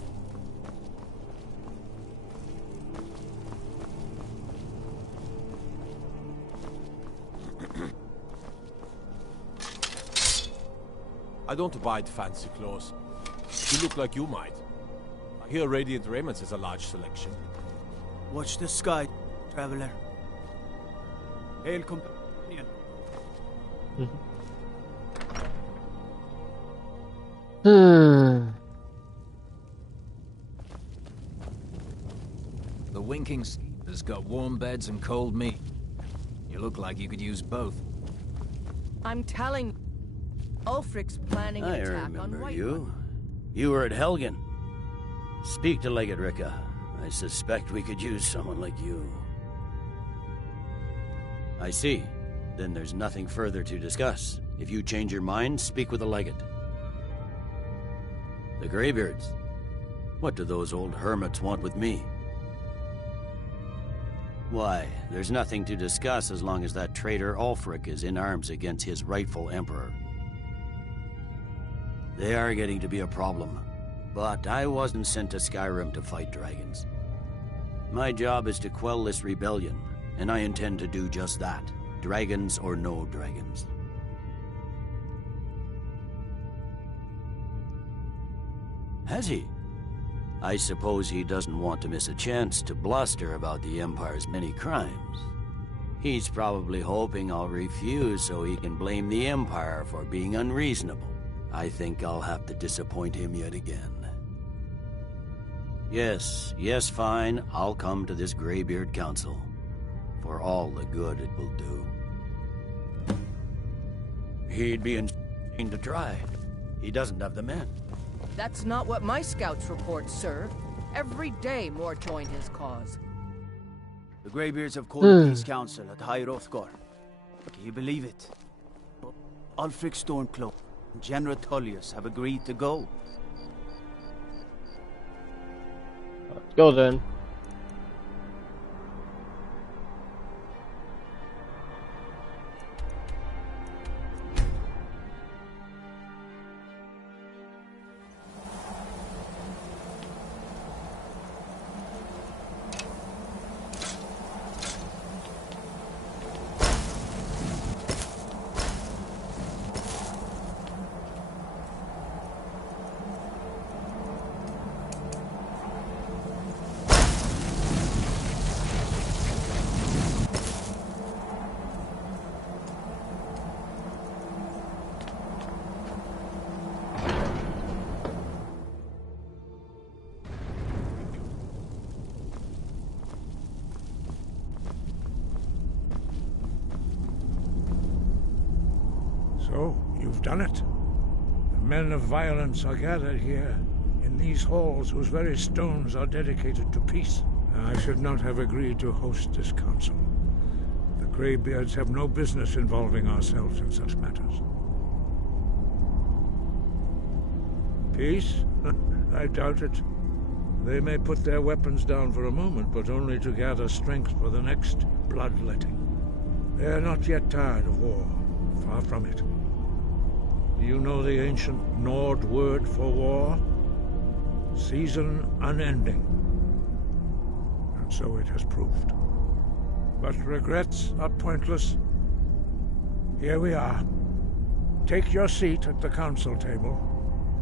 I don't abide fancy clothes. You look like you might. I hear Radiant Raiments has a large selection. Watch the sky, traveler. Hail, companion. The Winking has got warm beds and cold meat. You look like you could use both. I'm telling Ulfric's planning an I attack on remember White. you. You were at Helgen. Speak to Legate Ricka. I suspect we could use someone like you. I see. Then there's nothing further to discuss. If you change your mind, speak with the Legate. The Greybeards. What do those old hermits want with me? Why, there's nothing to discuss as long as that traitor Ulfric is in arms against his rightful emperor. They are getting to be a problem. But I wasn't sent to Skyrim to fight dragons. My job is to quell this rebellion, and I intend to do just that. Dragons or no dragons. Has he? I suppose he doesn't want to miss a chance to bluster about the Empire's many crimes. He's probably hoping I'll refuse so he can blame the Empire for being unreasonable. I think I'll have to disappoint him yet again. Yes, fine. I'll come to this Greybeard Council. For all the good it will do. He'd be insane to try. He doesn't have the men. That's not what my scouts report, sir. Every day more join his cause. The Greybeards have called a peace council at High Hrothgar. Can you believe it? Ulfric Stormcloak and General Tullius have agreed to go. Let's go then. So, you You've done it. The men of violence are gathered here, in these halls whose very stones are dedicated to peace. I should not have agreed to host this council. The Greybeards have no business involving ourselves in such matters. Peace? I doubt it. They may put their weapons down for a moment, but only to gather strength for the next bloodletting. They are not yet tired of war. Far from it. Do you know the ancient Nord word for war? Season unending. And so it has proved. But regrets are pointless. Here we are. Take your seat at the council table,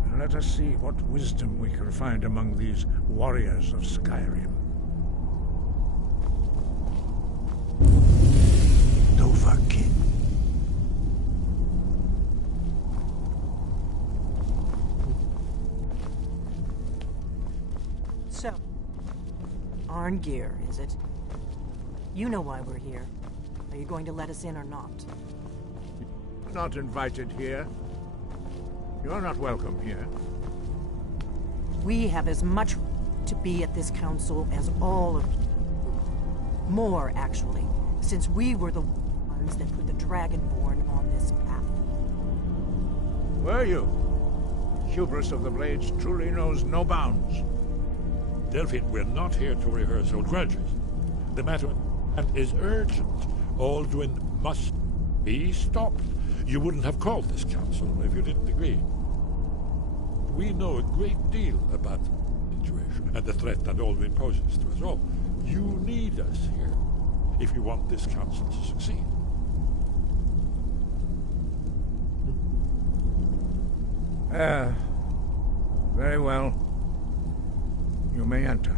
and let us see what wisdom we can find among these warriors of Skyrim. Dovahkiin. So, Arngeir, is it? You know why we're here. Are you going to let us in or not? Not invited here. You're not welcome here. We have as much to be at this council as all of you. More, actually, since we were the ones that put the Dragonborn on this path. Were you? Hubris of the Blades truly knows no bounds. Delphine, we're not here to rehearse old grudges. The matter is urgent. Alduin must be stopped. You wouldn't have called this council if you didn't agree. We know a great deal about the situation and the threat that Alduin poses to us all. You need us here if you want this council to succeed. Very well. You may enter.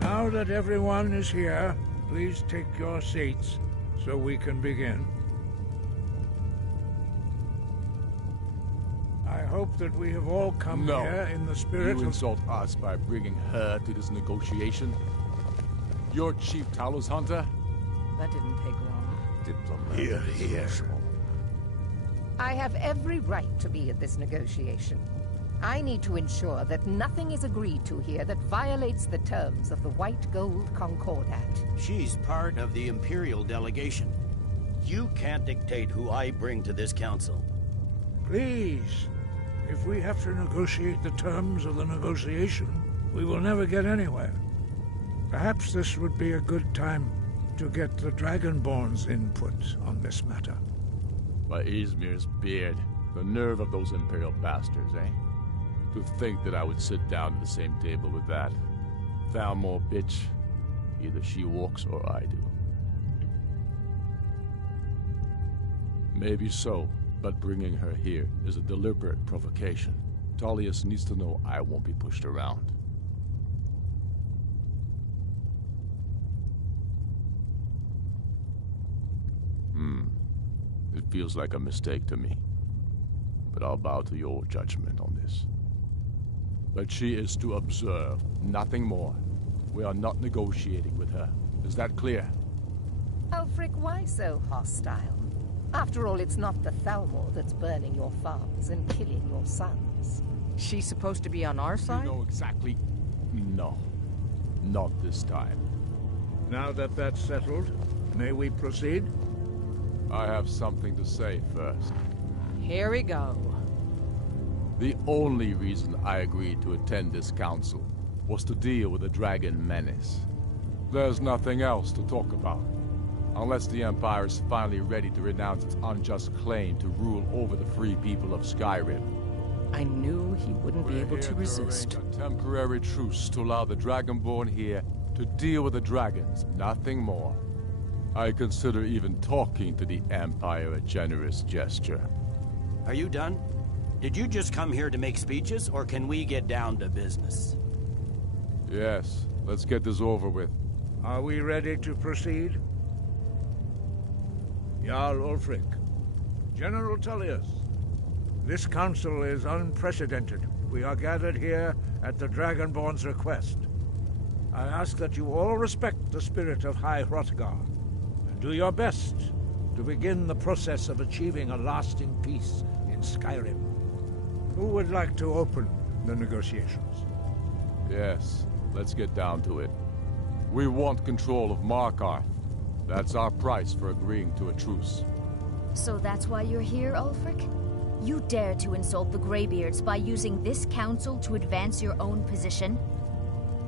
Now that everyone is here, please take your seats so we can begin. I hope that we have all come here in the spirit You of... insult us by bringing her to this negotiation? You're Chief Talos Hunter? That didn't take long. Here, here. I have every right to be at this negotiation. I need to ensure that nothing is agreed to here that violates the terms of the White Gold Concordat. She's part of the Imperial delegation. You can't dictate who I bring to this council. Please, if we have to negotiate the terms of the negotiation, we will never get anywhere. Perhaps this would be a good time to get the Dragonborn's input on this matter. By Izmir's beard, the nerve of those Imperial bastards, eh? To think that I would sit down at the same table with that. Thalmor bitch. Either she walks or I do. Maybe so, but bringing her here is a deliberate provocation. Tullius needs to know I won't be pushed around. It feels like a mistake to me. But I'll bow to your judgment on this. But she is to observe, nothing more. We are not negotiating with her. Is that clear? Ulfric, why so hostile? After all, it's not the Thalmor that's burning your farms and killing your sons. She's supposed to be on our side? You know exactly... No. Not this time. Now that that's settled, may we proceed? I have something to say first. Here we go. The only reason I agreed to attend this council was to deal with the dragon menace. There's nothing else to talk about. Unless the Empire is finally ready to renounce its unjust claim to rule over the free people of Skyrim. I knew he wouldn't be able to resist. A temporary truce to allow the Dragonborn here to deal with the dragons, nothing more. I consider even talking to the Empire a generous gesture. Are you done? Did you just come here to make speeches, or can we get down to business? Yes, let's get this over with. Are we ready to proceed? Jarl Ulfric, General Tullius, this council is unprecedented. We are gathered here at the Dragonborn's request. I ask that you all respect the spirit of High Hrothgar, and do your best to begin the process of achieving a lasting peace in Skyrim. Who would like to open the negotiations? Yes, let's get down to it. We want control of Markarth. That's our price for agreeing to a truce. So that's why you're here, Ulfric? You dare to insult the Greybeards by using this council to advance your own position?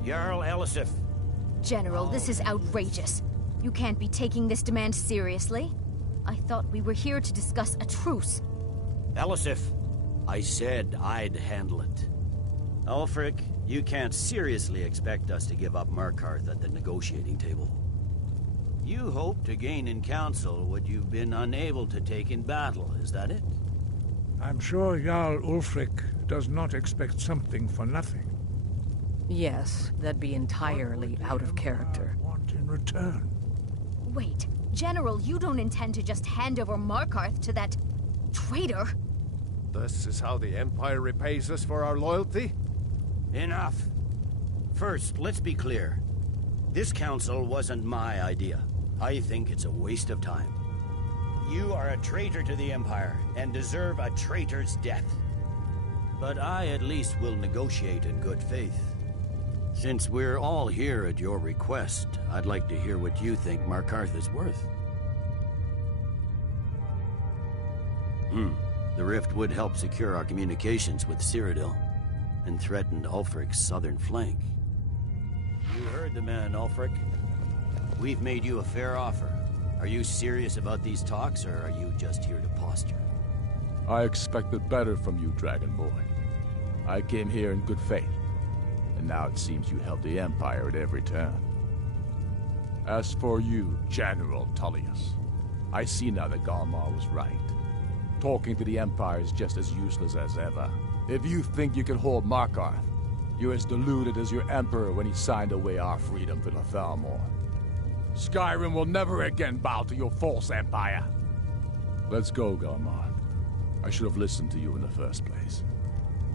Jarl Elisif. General, this is outrageous. You can't be taking this demand seriously. I thought we were here to discuss a truce. Elisif, I said I'd handle it. Ulfric, you can't seriously expect us to give up Markarth at the negotiating table. You hope to gain in council what you've been unable to take in battle, is that it? I'm sure Jarl Ulfric does not expect something for nothing. Yes, that'd be entirely out of character. Want in return? Wait, General, you don't intend to just hand over Markarth to that traitor? This is how the Empire repays us for our loyalty? Enough. First, let's be clear. This council wasn't my idea. I think it's a waste of time. You are a traitor to the Empire, and deserve a traitor's death. But I at least will negotiate in good faith. Since we're all here at your request, I'd like to hear what you think Markarth is worth. The rift would help secure our communications with Cyrodiil, and threatened Ulfric's southern flank. You heard the man, Ulfric. We've made you a fair offer. Are you serious about these talks, or are you just here to posture? I expected better from you, Dragonborn. I came here in good faith, and now it seems you help the Empire at every turn. As for you, General Tullius, I see now that Galmar was right. Talking to the Empire is just as useless as ever. If you think you can hold Markarth, you're as deluded as your Emperor when he signed away our freedom to the Thalmor. Skyrim will never again bow to your false empire. Let's go, Galmar. I should have listened to you in the first place.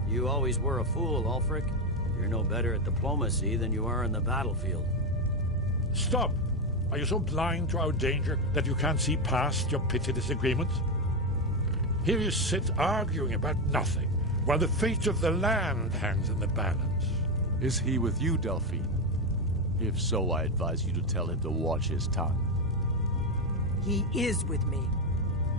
You always were a fool, Ulfric. You're no better at diplomacy than you are in the battlefield. Stop! Are you so blind to our danger that you can't see past your petty disagreements? Here you sit arguing about nothing, while the fate of the land hangs in the balance. Is he with you, Delphine? If so, I advise you to tell him to watch his tongue. He is with me.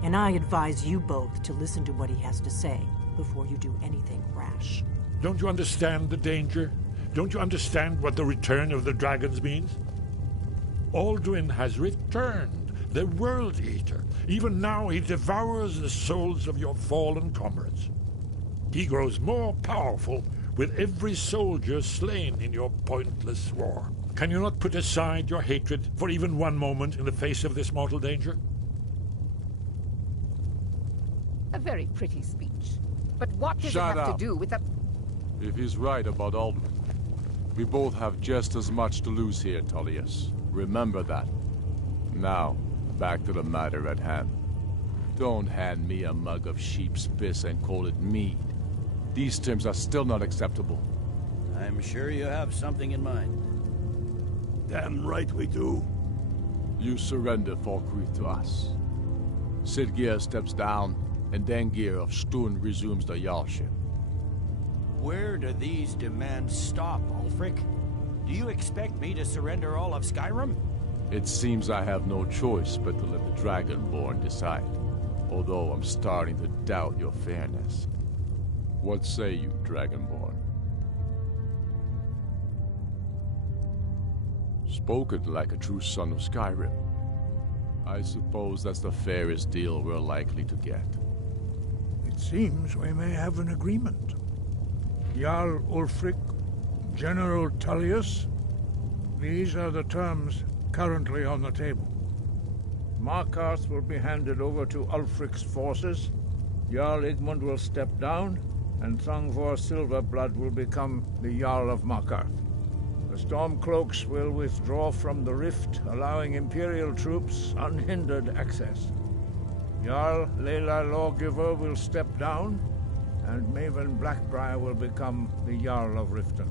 And I advise you both to listen to what he has to say before you do anything rash. Don't you understand the danger? Don't you understand what the return of the dragons means? Alduin has returned, the World Eater. Even now he devours the souls of your fallen comrades. He grows more powerful with every soldier slain in your pointless war. Can you not put aside your hatred for even one moment in the face of this mortal danger? A very pretty speech. But what does Shut it have up. to do with the... If he's right about Alduin, we both have just as much to lose here, Tullius. Remember that. Now, back to the matter at hand. Don't hand me a mug of sheep's piss and call it mead. These terms are still not acceptable. I'm sure you have something in mind. Damn right we do. You surrender Falkreath to us. Sidgeir steps down, and Dengir of Stun resumes the Jarlship. Where do these demands stop, Ulfric? Do you expect me to surrender all of Skyrim? It seems I have no choice but to let the Dragonborn decide. Although I'm starting to doubt your fairness. What say you, Dragonborn? Spoken like a true son of Skyrim. I suppose that's the fairest deal we're likely to get. It seems we may have an agreement. Jarl Ulfric, General Tullius, these are the terms currently on the table. Markarth will be handed over to Ulfric's forces, Jarl Igmund will step down, and Thongvor Silverblood will become the Jarl of Markarth. The Stormcloaks will withdraw from the rift, allowing Imperial troops unhindered access. Jarl Layla Lawgiver will step down, and Maven Blackbriar will become the Jarl of Riften.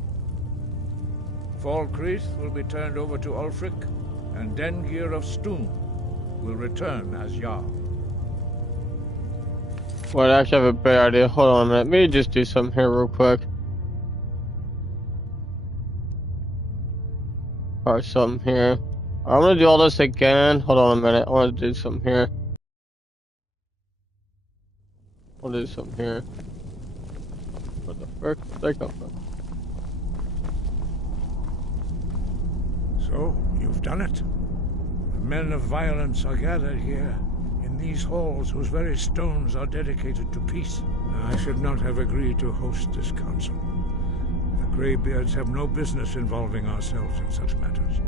Falkreath will be turned over to Ulfric, and Dengir of Stoom will return as Jarl. Well, I actually have a better idea. Hold on a minute. Let me just do something here real quick. Or something here. I'm gonna do all this again. Hold on a minute. I want to do something here. I'll do something here. What the frick? They come from? So, you've done it. The men of violence are gathered here, in these halls whose very stones are dedicated to peace. I should not have agreed to host this council. The Greybeards have no business involving ourselves in such matters.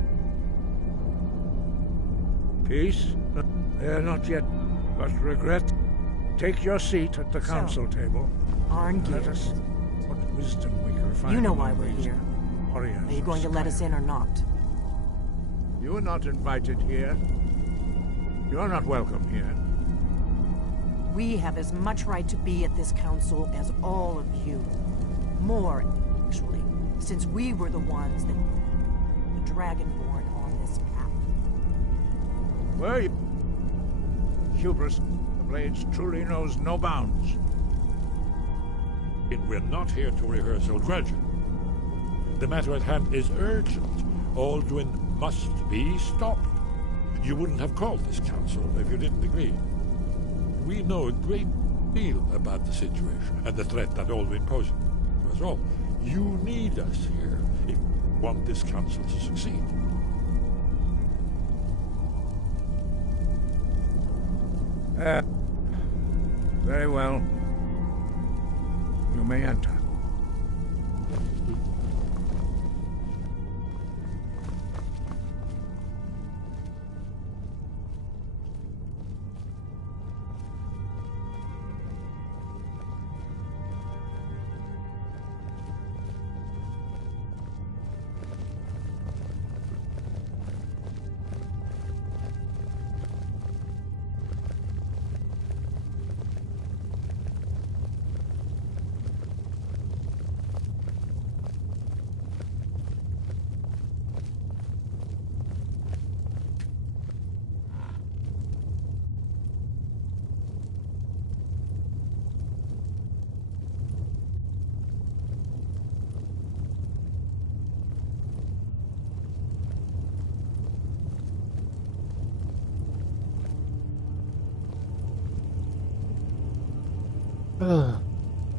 Peace? They are not yet, but regret. Take your seat at the council table. Arngir. Let us what wisdom we can find. You know why we're here. Warriors Are you going to let us in or not? You are not invited here. You are not welcome here. We have as much right to be at this council as all of you. More, actually, since we were the ones that put the Dragonborn on this path. Were you? Hubris, the Blades truly knows no bounds. We're not here to rehearse old grudge. The matter at hand is urgent. Alduin must be stopped. You wouldn't have called this council if you didn't agree. We know a great deal about the situation and the threat that Alduin poses to us all. You need us here if you want this council to succeed. Very well. You may enter.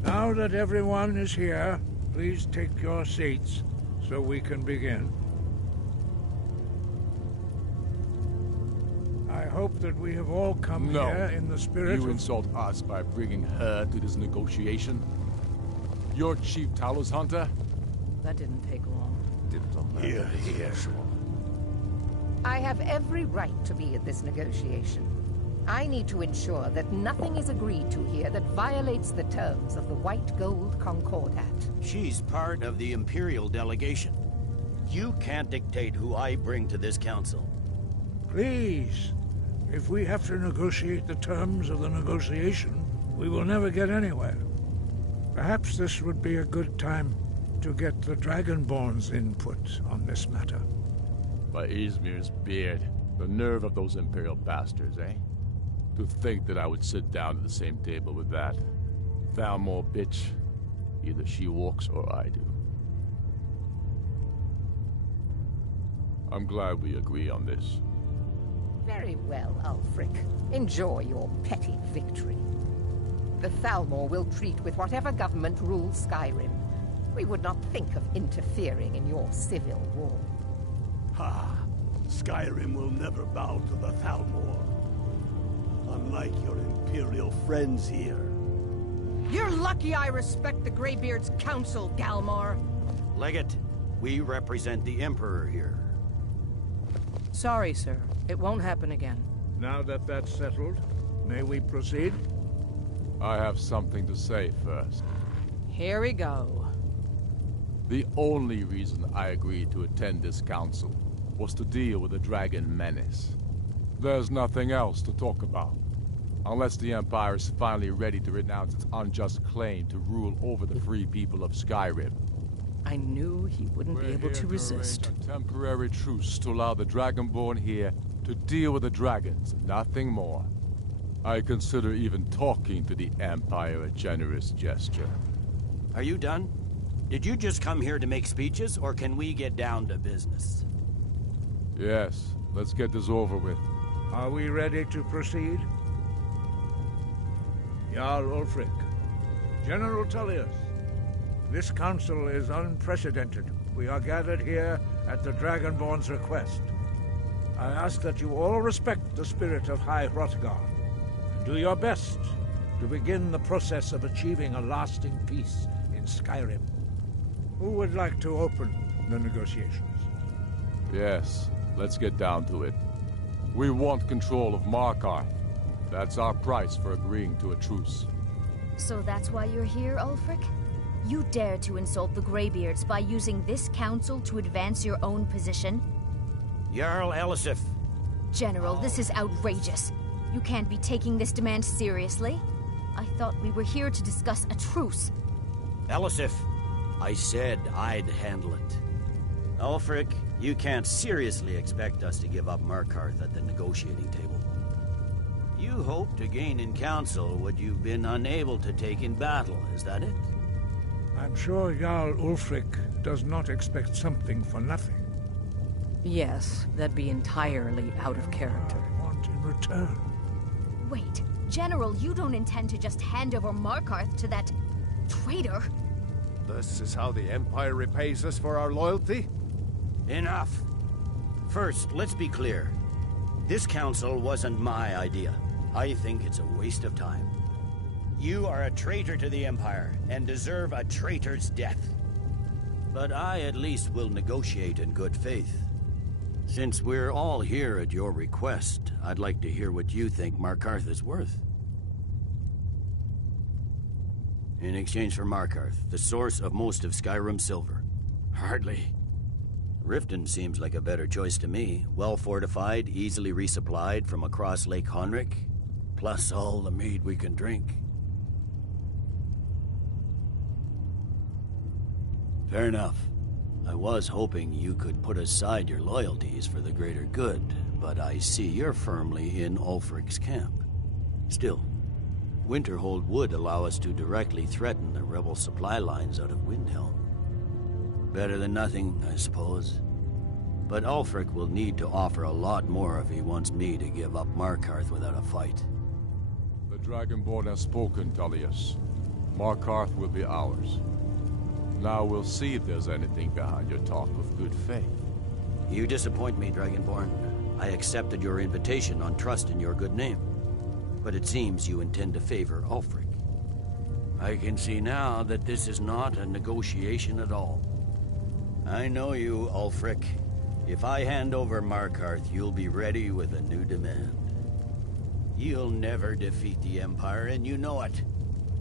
Now that everyone is here, please take your seats so we can begin. I hope that we have all come here in the spirit You of... insult us by bringing her to this negotiation? You're Chief Talos Hunter? That didn't take long. Here, here. I have every right to be at this negotiation. I need to ensure that nothing is agreed to here that violates the terms of the White Gold Concordat. She's part of the Imperial delegation. You can't dictate who I bring to this council. Please, if we have to negotiate the terms of the negotiation, we will never get anywhere. Perhaps this would be a good time to get the Dragonborn's input on this matter. By Izmir's beard, the nerve of those Imperial bastards, eh? To think that I would sit down at the same table with that. Thalmor bitch. Either she walks or I do. I'm glad we agree on this. Very well, Ulfric. Enjoy your petty victory. The Thalmor will treat with whatever government rules Skyrim. We would not think of interfering in your civil war. Ha! Skyrim will never bow to the Thalmor. Unlike your Imperial friends here. You're lucky I respect the Greybeard's counsel, Galmar. Legate, we represent the Emperor here. Sorry, sir. It won't happen again. Now that that's settled, may we proceed? I have something to say first. Here we go. The only reason I agreed to attend this council was to deal with the dragon menace. There's nothing else to talk about. Unless the Empire is finally ready to renounce its unjust claim to rule over the free people of Skyrim. I knew he wouldn't be able to resist. Arrange a temporary truce to allow the Dragonborn here to deal with the dragons, nothing more. I consider even talking to the Empire a generous gesture. Are you done? Did you just come here to make speeches, or can we get down to business? Yes, let's get this over with. Are we ready to proceed? Jarl Ulfric, General Tullius, this council is unprecedented. We are gathered here at the Dragonborn's request. I ask that you all respect the spirit of High Hrothgar, and do your best to begin the process of achieving a lasting peace in Skyrim. Who would like to open the negotiations? Yes, let's get down to it. We want control of Markarth. That's our price for agreeing to a truce. So that's why you're here, Ulfric? You dare to insult the Greybeards by using this council to advance your own position? Jarl Elisif. General, this is outrageous. You can't be taking this demand seriously. I thought we were here to discuss a truce. Elisif, I said I'd handle it. Ulfric, you can't seriously expect us to give up Markarth at the negotiating table. You hope to gain in council what you've been unable to take in battle, is that it? I'm sure Jarl Ulfric does not expect something for nothing. Yes, that'd be entirely out of character. I want in return. Wait, General, you don't intend to just hand over Markarth to that traitor? This is how the Empire repays us for our loyalty? Enough. First, let's be clear. This council wasn't my idea. I think it's a waste of time. You are a traitor to the Empire, and deserve a traitor's death. But I at least will negotiate in good faith. Since we're all here at your request, I'd like to hear what you think Markarth is worth. In exchange for Markarth, the source of most of Skyrim's silver. Hardly. Riften seems like a better choice to me. Well-fortified, easily resupplied from across Lake Honric, plus all the mead we can drink. Fair enough. I was hoping you could put aside your loyalties for the greater good, but I see you're firmly in Ulfric's camp. Still, Winterhold would allow us to directly threaten the rebel supply lines out of Windhelm. Better than nothing, I suppose. But Ulfric will need to offer a lot more if he wants me to give up Markarth without a fight. The Dragonborn has spoken, Tullius. Markarth will be ours. Now we'll see if there's anything behind your talk of good faith. You disappoint me, Dragonborn. I accepted your invitation on trust in your good name. But it seems you intend to favor Ulfric. I can see now that this is not a negotiation at all. I know you, Ulfric. If I hand over Markarth, you'll be ready with a new demand. You'll never defeat the Empire, and you know it.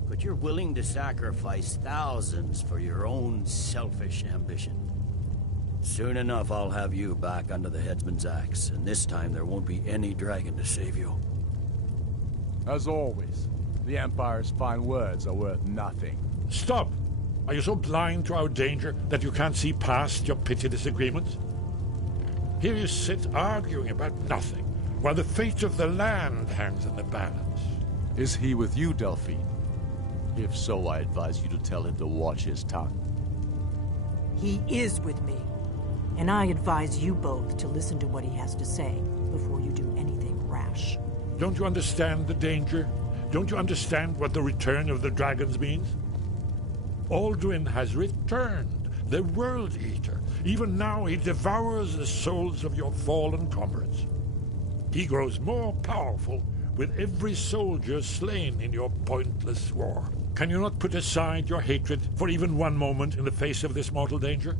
But you're willing to sacrifice thousands for your own selfish ambition. Soon enough, I'll have you back under the headsman's axe, and this time there won't be any dragon to save you. As always, the Empire's fine words are worth nothing. Stop! Are you so blind to our danger that you can't see past your petty disagreements? Here you sit arguing about nothing, while the fate of the land hangs in the balance. Is he with you, Delphine? If so, I advise you to tell him to watch his tongue. He is with me, and I advise you both to listen to what he has to say before you do anything rash. Don't you understand the danger? Don't you understand what the return of the dragons means? Alduin has returned, the World Eater. Even now he devours the souls of your fallen comrades. He grows more powerful with every soldier slain in your pointless war. Can you not put aside your hatred for even one moment in the face of this mortal danger?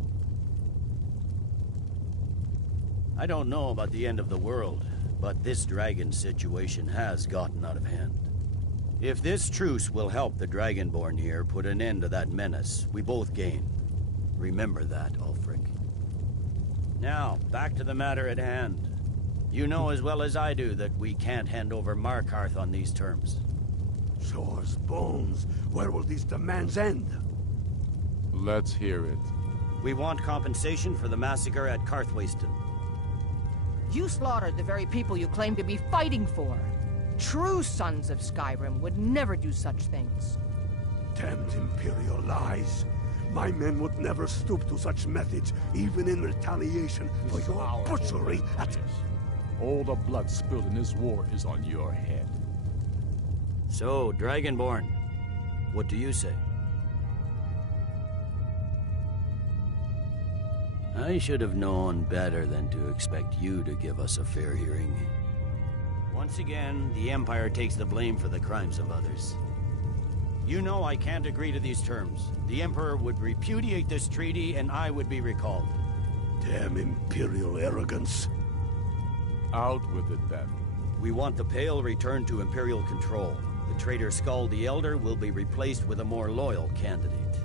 I don't know about the end of the world, but this dragon situation has gotten out of hand. If this truce will help the Dragonborn here put an end to that menace, we both gain. Remember that, Ulfric. Now, back to the matter at hand. You know as well as I do that we can't hand over Markarth on these terms. Shores, bones, where will these demands end? Let's hear it. We want compensation for the massacre at Karthwasten. You slaughtered the very people you claim to be fighting for. True sons of Skyrim would never do such things. Damned Imperial lies. My men would never stoop to such methods, even in retaliation for your butchery at... All the blood spilled in this war is on your head. So, Dragonborn, what do you say? I should have known better than to expect you to give us a fair hearing. Once again, the Empire takes the blame for the crimes of others. You know I can't agree to these terms. The Emperor would repudiate this treaty and I would be recalled. Damn Imperial arrogance. Out with it then. We want the Pale returned to Imperial control. The traitor Skull the Elder will be replaced with a more loyal candidate.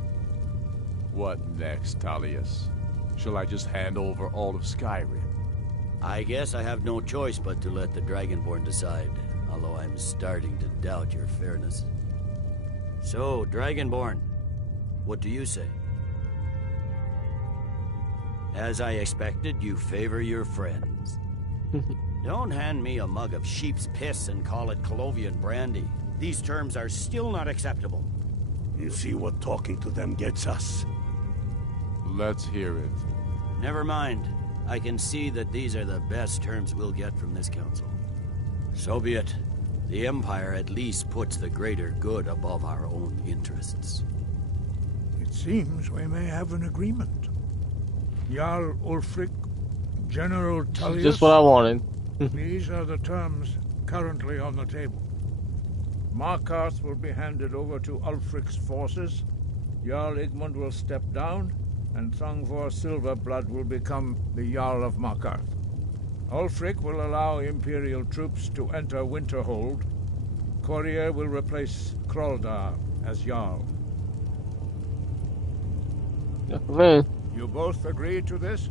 What next, Talius? Shall I just hand over all of Skyrim? I guess I have no choice but to let the Dragonborn decide, although I'm starting to doubt your fairness. So, Dragonborn, what do you say? As I expected, you favor your friends. Don't hand me a mug of sheep's piss and call it Colovian brandy. These terms are still not acceptable. You see what talking to them gets us. Let's hear it. Never mind. I can see that these are the best terms we'll get from this council. So be it. The Empire at least puts the greater good above our own interests. It seems we may have an agreement. Jarl Ulfric, General Tullius... Just what I wanted. These are the terms currently on the table. Markarth will be handed over to Ulfric's forces. Jarl Igmund will step down, and Thongvor Silverblood will become the Jarl of Markarth. Ulfric will allow Imperial troops to enter Winterhold. Courier will replace Kraldar as Jarl. You both agree to this?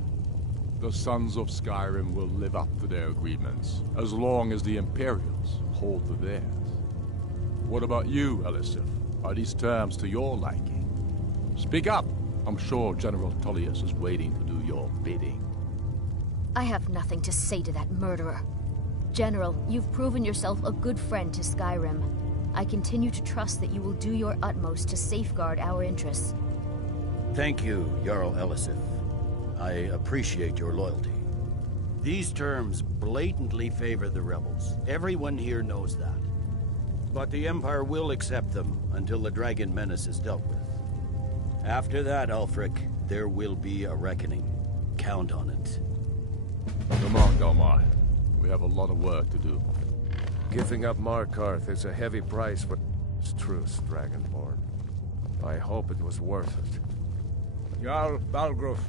The Sons of Skyrim will live up to their agreements, as long as the Imperials hold to theirs. What about you, Elisif? Are these terms to your liking? Speak up! I'm sure General Tullius is waiting to do your bidding. I have nothing to say to that murderer. General, you've proven yourself a good friend to Skyrim. I continue to trust that you will do your utmost to safeguard our interests. Thank you, Jarl Elisif. I appreciate your loyalty. These terms blatantly favor the rebels. Everyone here knows that. But the Empire will accept them until the Dragon Menace is dealt with. After that, Ulfric, there will be a reckoning. Count on it. Come on, Galmar. We have a lot of work to do. Giving up Markarth is a heavy price for this truce, Dragonborn. I hope it was worth it. Jarl Balgruuf,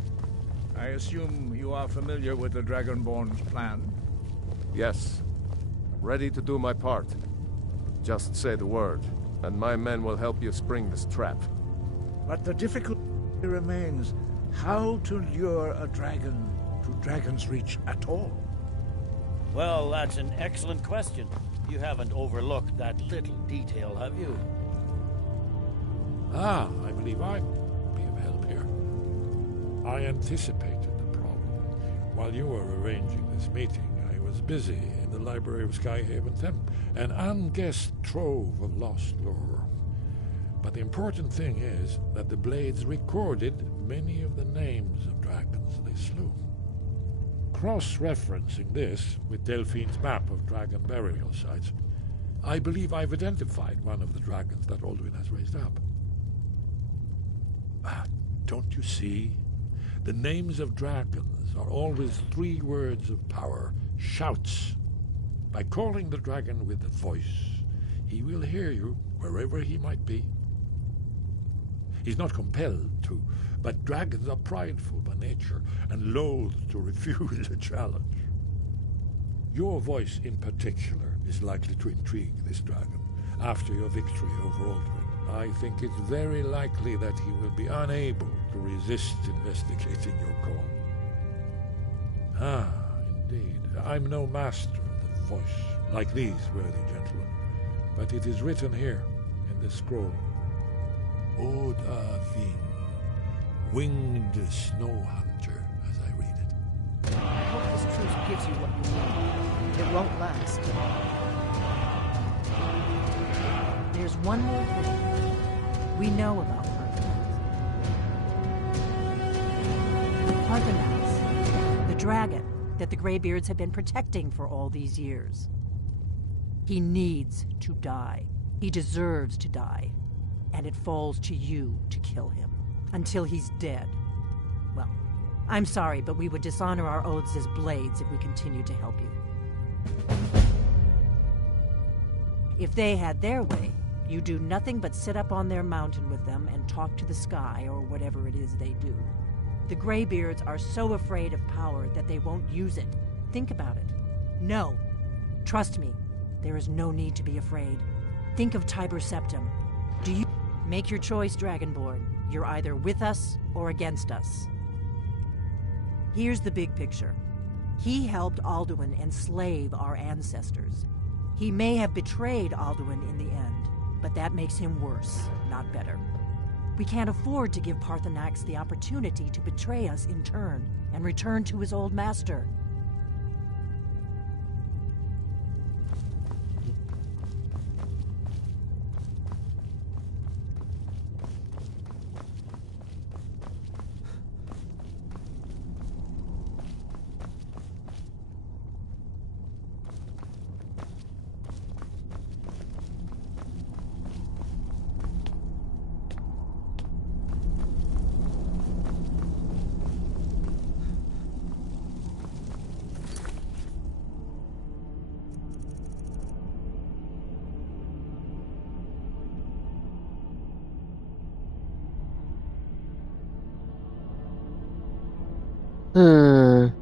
I assume you are familiar with the Dragonborn's plan? Yes. Ready to do my part. Just say the word, and my men will help you spring this trap. But the difficulty remains how to lure a dragon to Dragon's Reach at all. Well, that's an excellent question. You haven't overlooked that little detail, have you? Ah, I believe I can be of help here. I anticipated the problem. While you were arranging this meeting, I was busy in the library of Skyhaven Temp, an unguessed trove of lost lore. But the important thing is that the Blades recorded many of the names of dragons they slew. Cross-referencing this with Delphine's map of dragon burial sites, I believe I've identified one of the dragons that Alduin has raised up. Don't you see? The names of dragons are always 3 words of power, shouts. By calling the dragon with a voice, he will hear you wherever he might be. He's not compelled to, but dragons are prideful by nature and loath to refuse a challenge. Your voice in particular is likely to intrigue this dragon after your victory over Alduin. I think it's very likely that he will be unable to resist investigating your call. Ah, indeed. I'm no master of the voice, like these worthy gentlemen, but it is written here in this scroll. Odavin, winged snow hunter, as I read it. I hope this truce gives you what you need. It won't last. There's one more thing we know about Parthenax. Parthenax, the dragon that the Greybeards have been protecting for all these years. He needs to die. He deserves to die. And it falls to you to kill him. Until he's dead. Well, I'm sorry, but we would dishonor our oaths as blades if we continued to help you. If they had their way, you do nothing but sit up on their mountain with them and talk to the sky or whatever it is they do. The Greybeards are so afraid of power that they won't use it. Think about it. No. Trust me, there is no need to be afraid. Think of Tiber Septim. Do you... Make your choice, Dragonborn. You're either with us or against us. Here's the big picture. He helped Alduin enslave our ancestors. He may have betrayed Alduin in the end, but that makes him worse, not better. We can't afford to give Parthenax the opportunity to betray us in turn and return to his old master.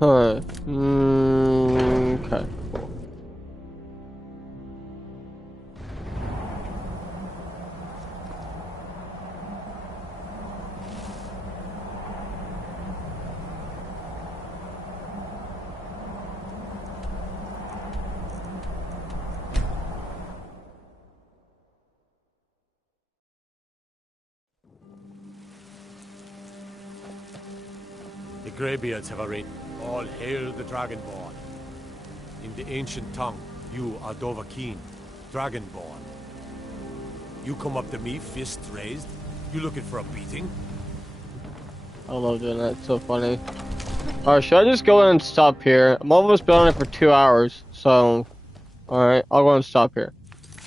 Alright. Okay. The Greybeards have arrayed. All hail the Dragonborn. In the ancient tongue, you are Dovahkiin, Dragonborn. You come up to me, fists raised. You looking for a beating? I love doing that. It's so funny. Alright, should I just go in and stop here? I'm almost been on it for 2 hours, so... Alright, I'll go and stop here.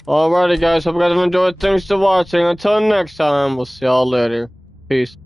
Alrighty guys, hope you guys have enjoyed. Thanks for watching. Until next time, we'll see y'all later. Peace.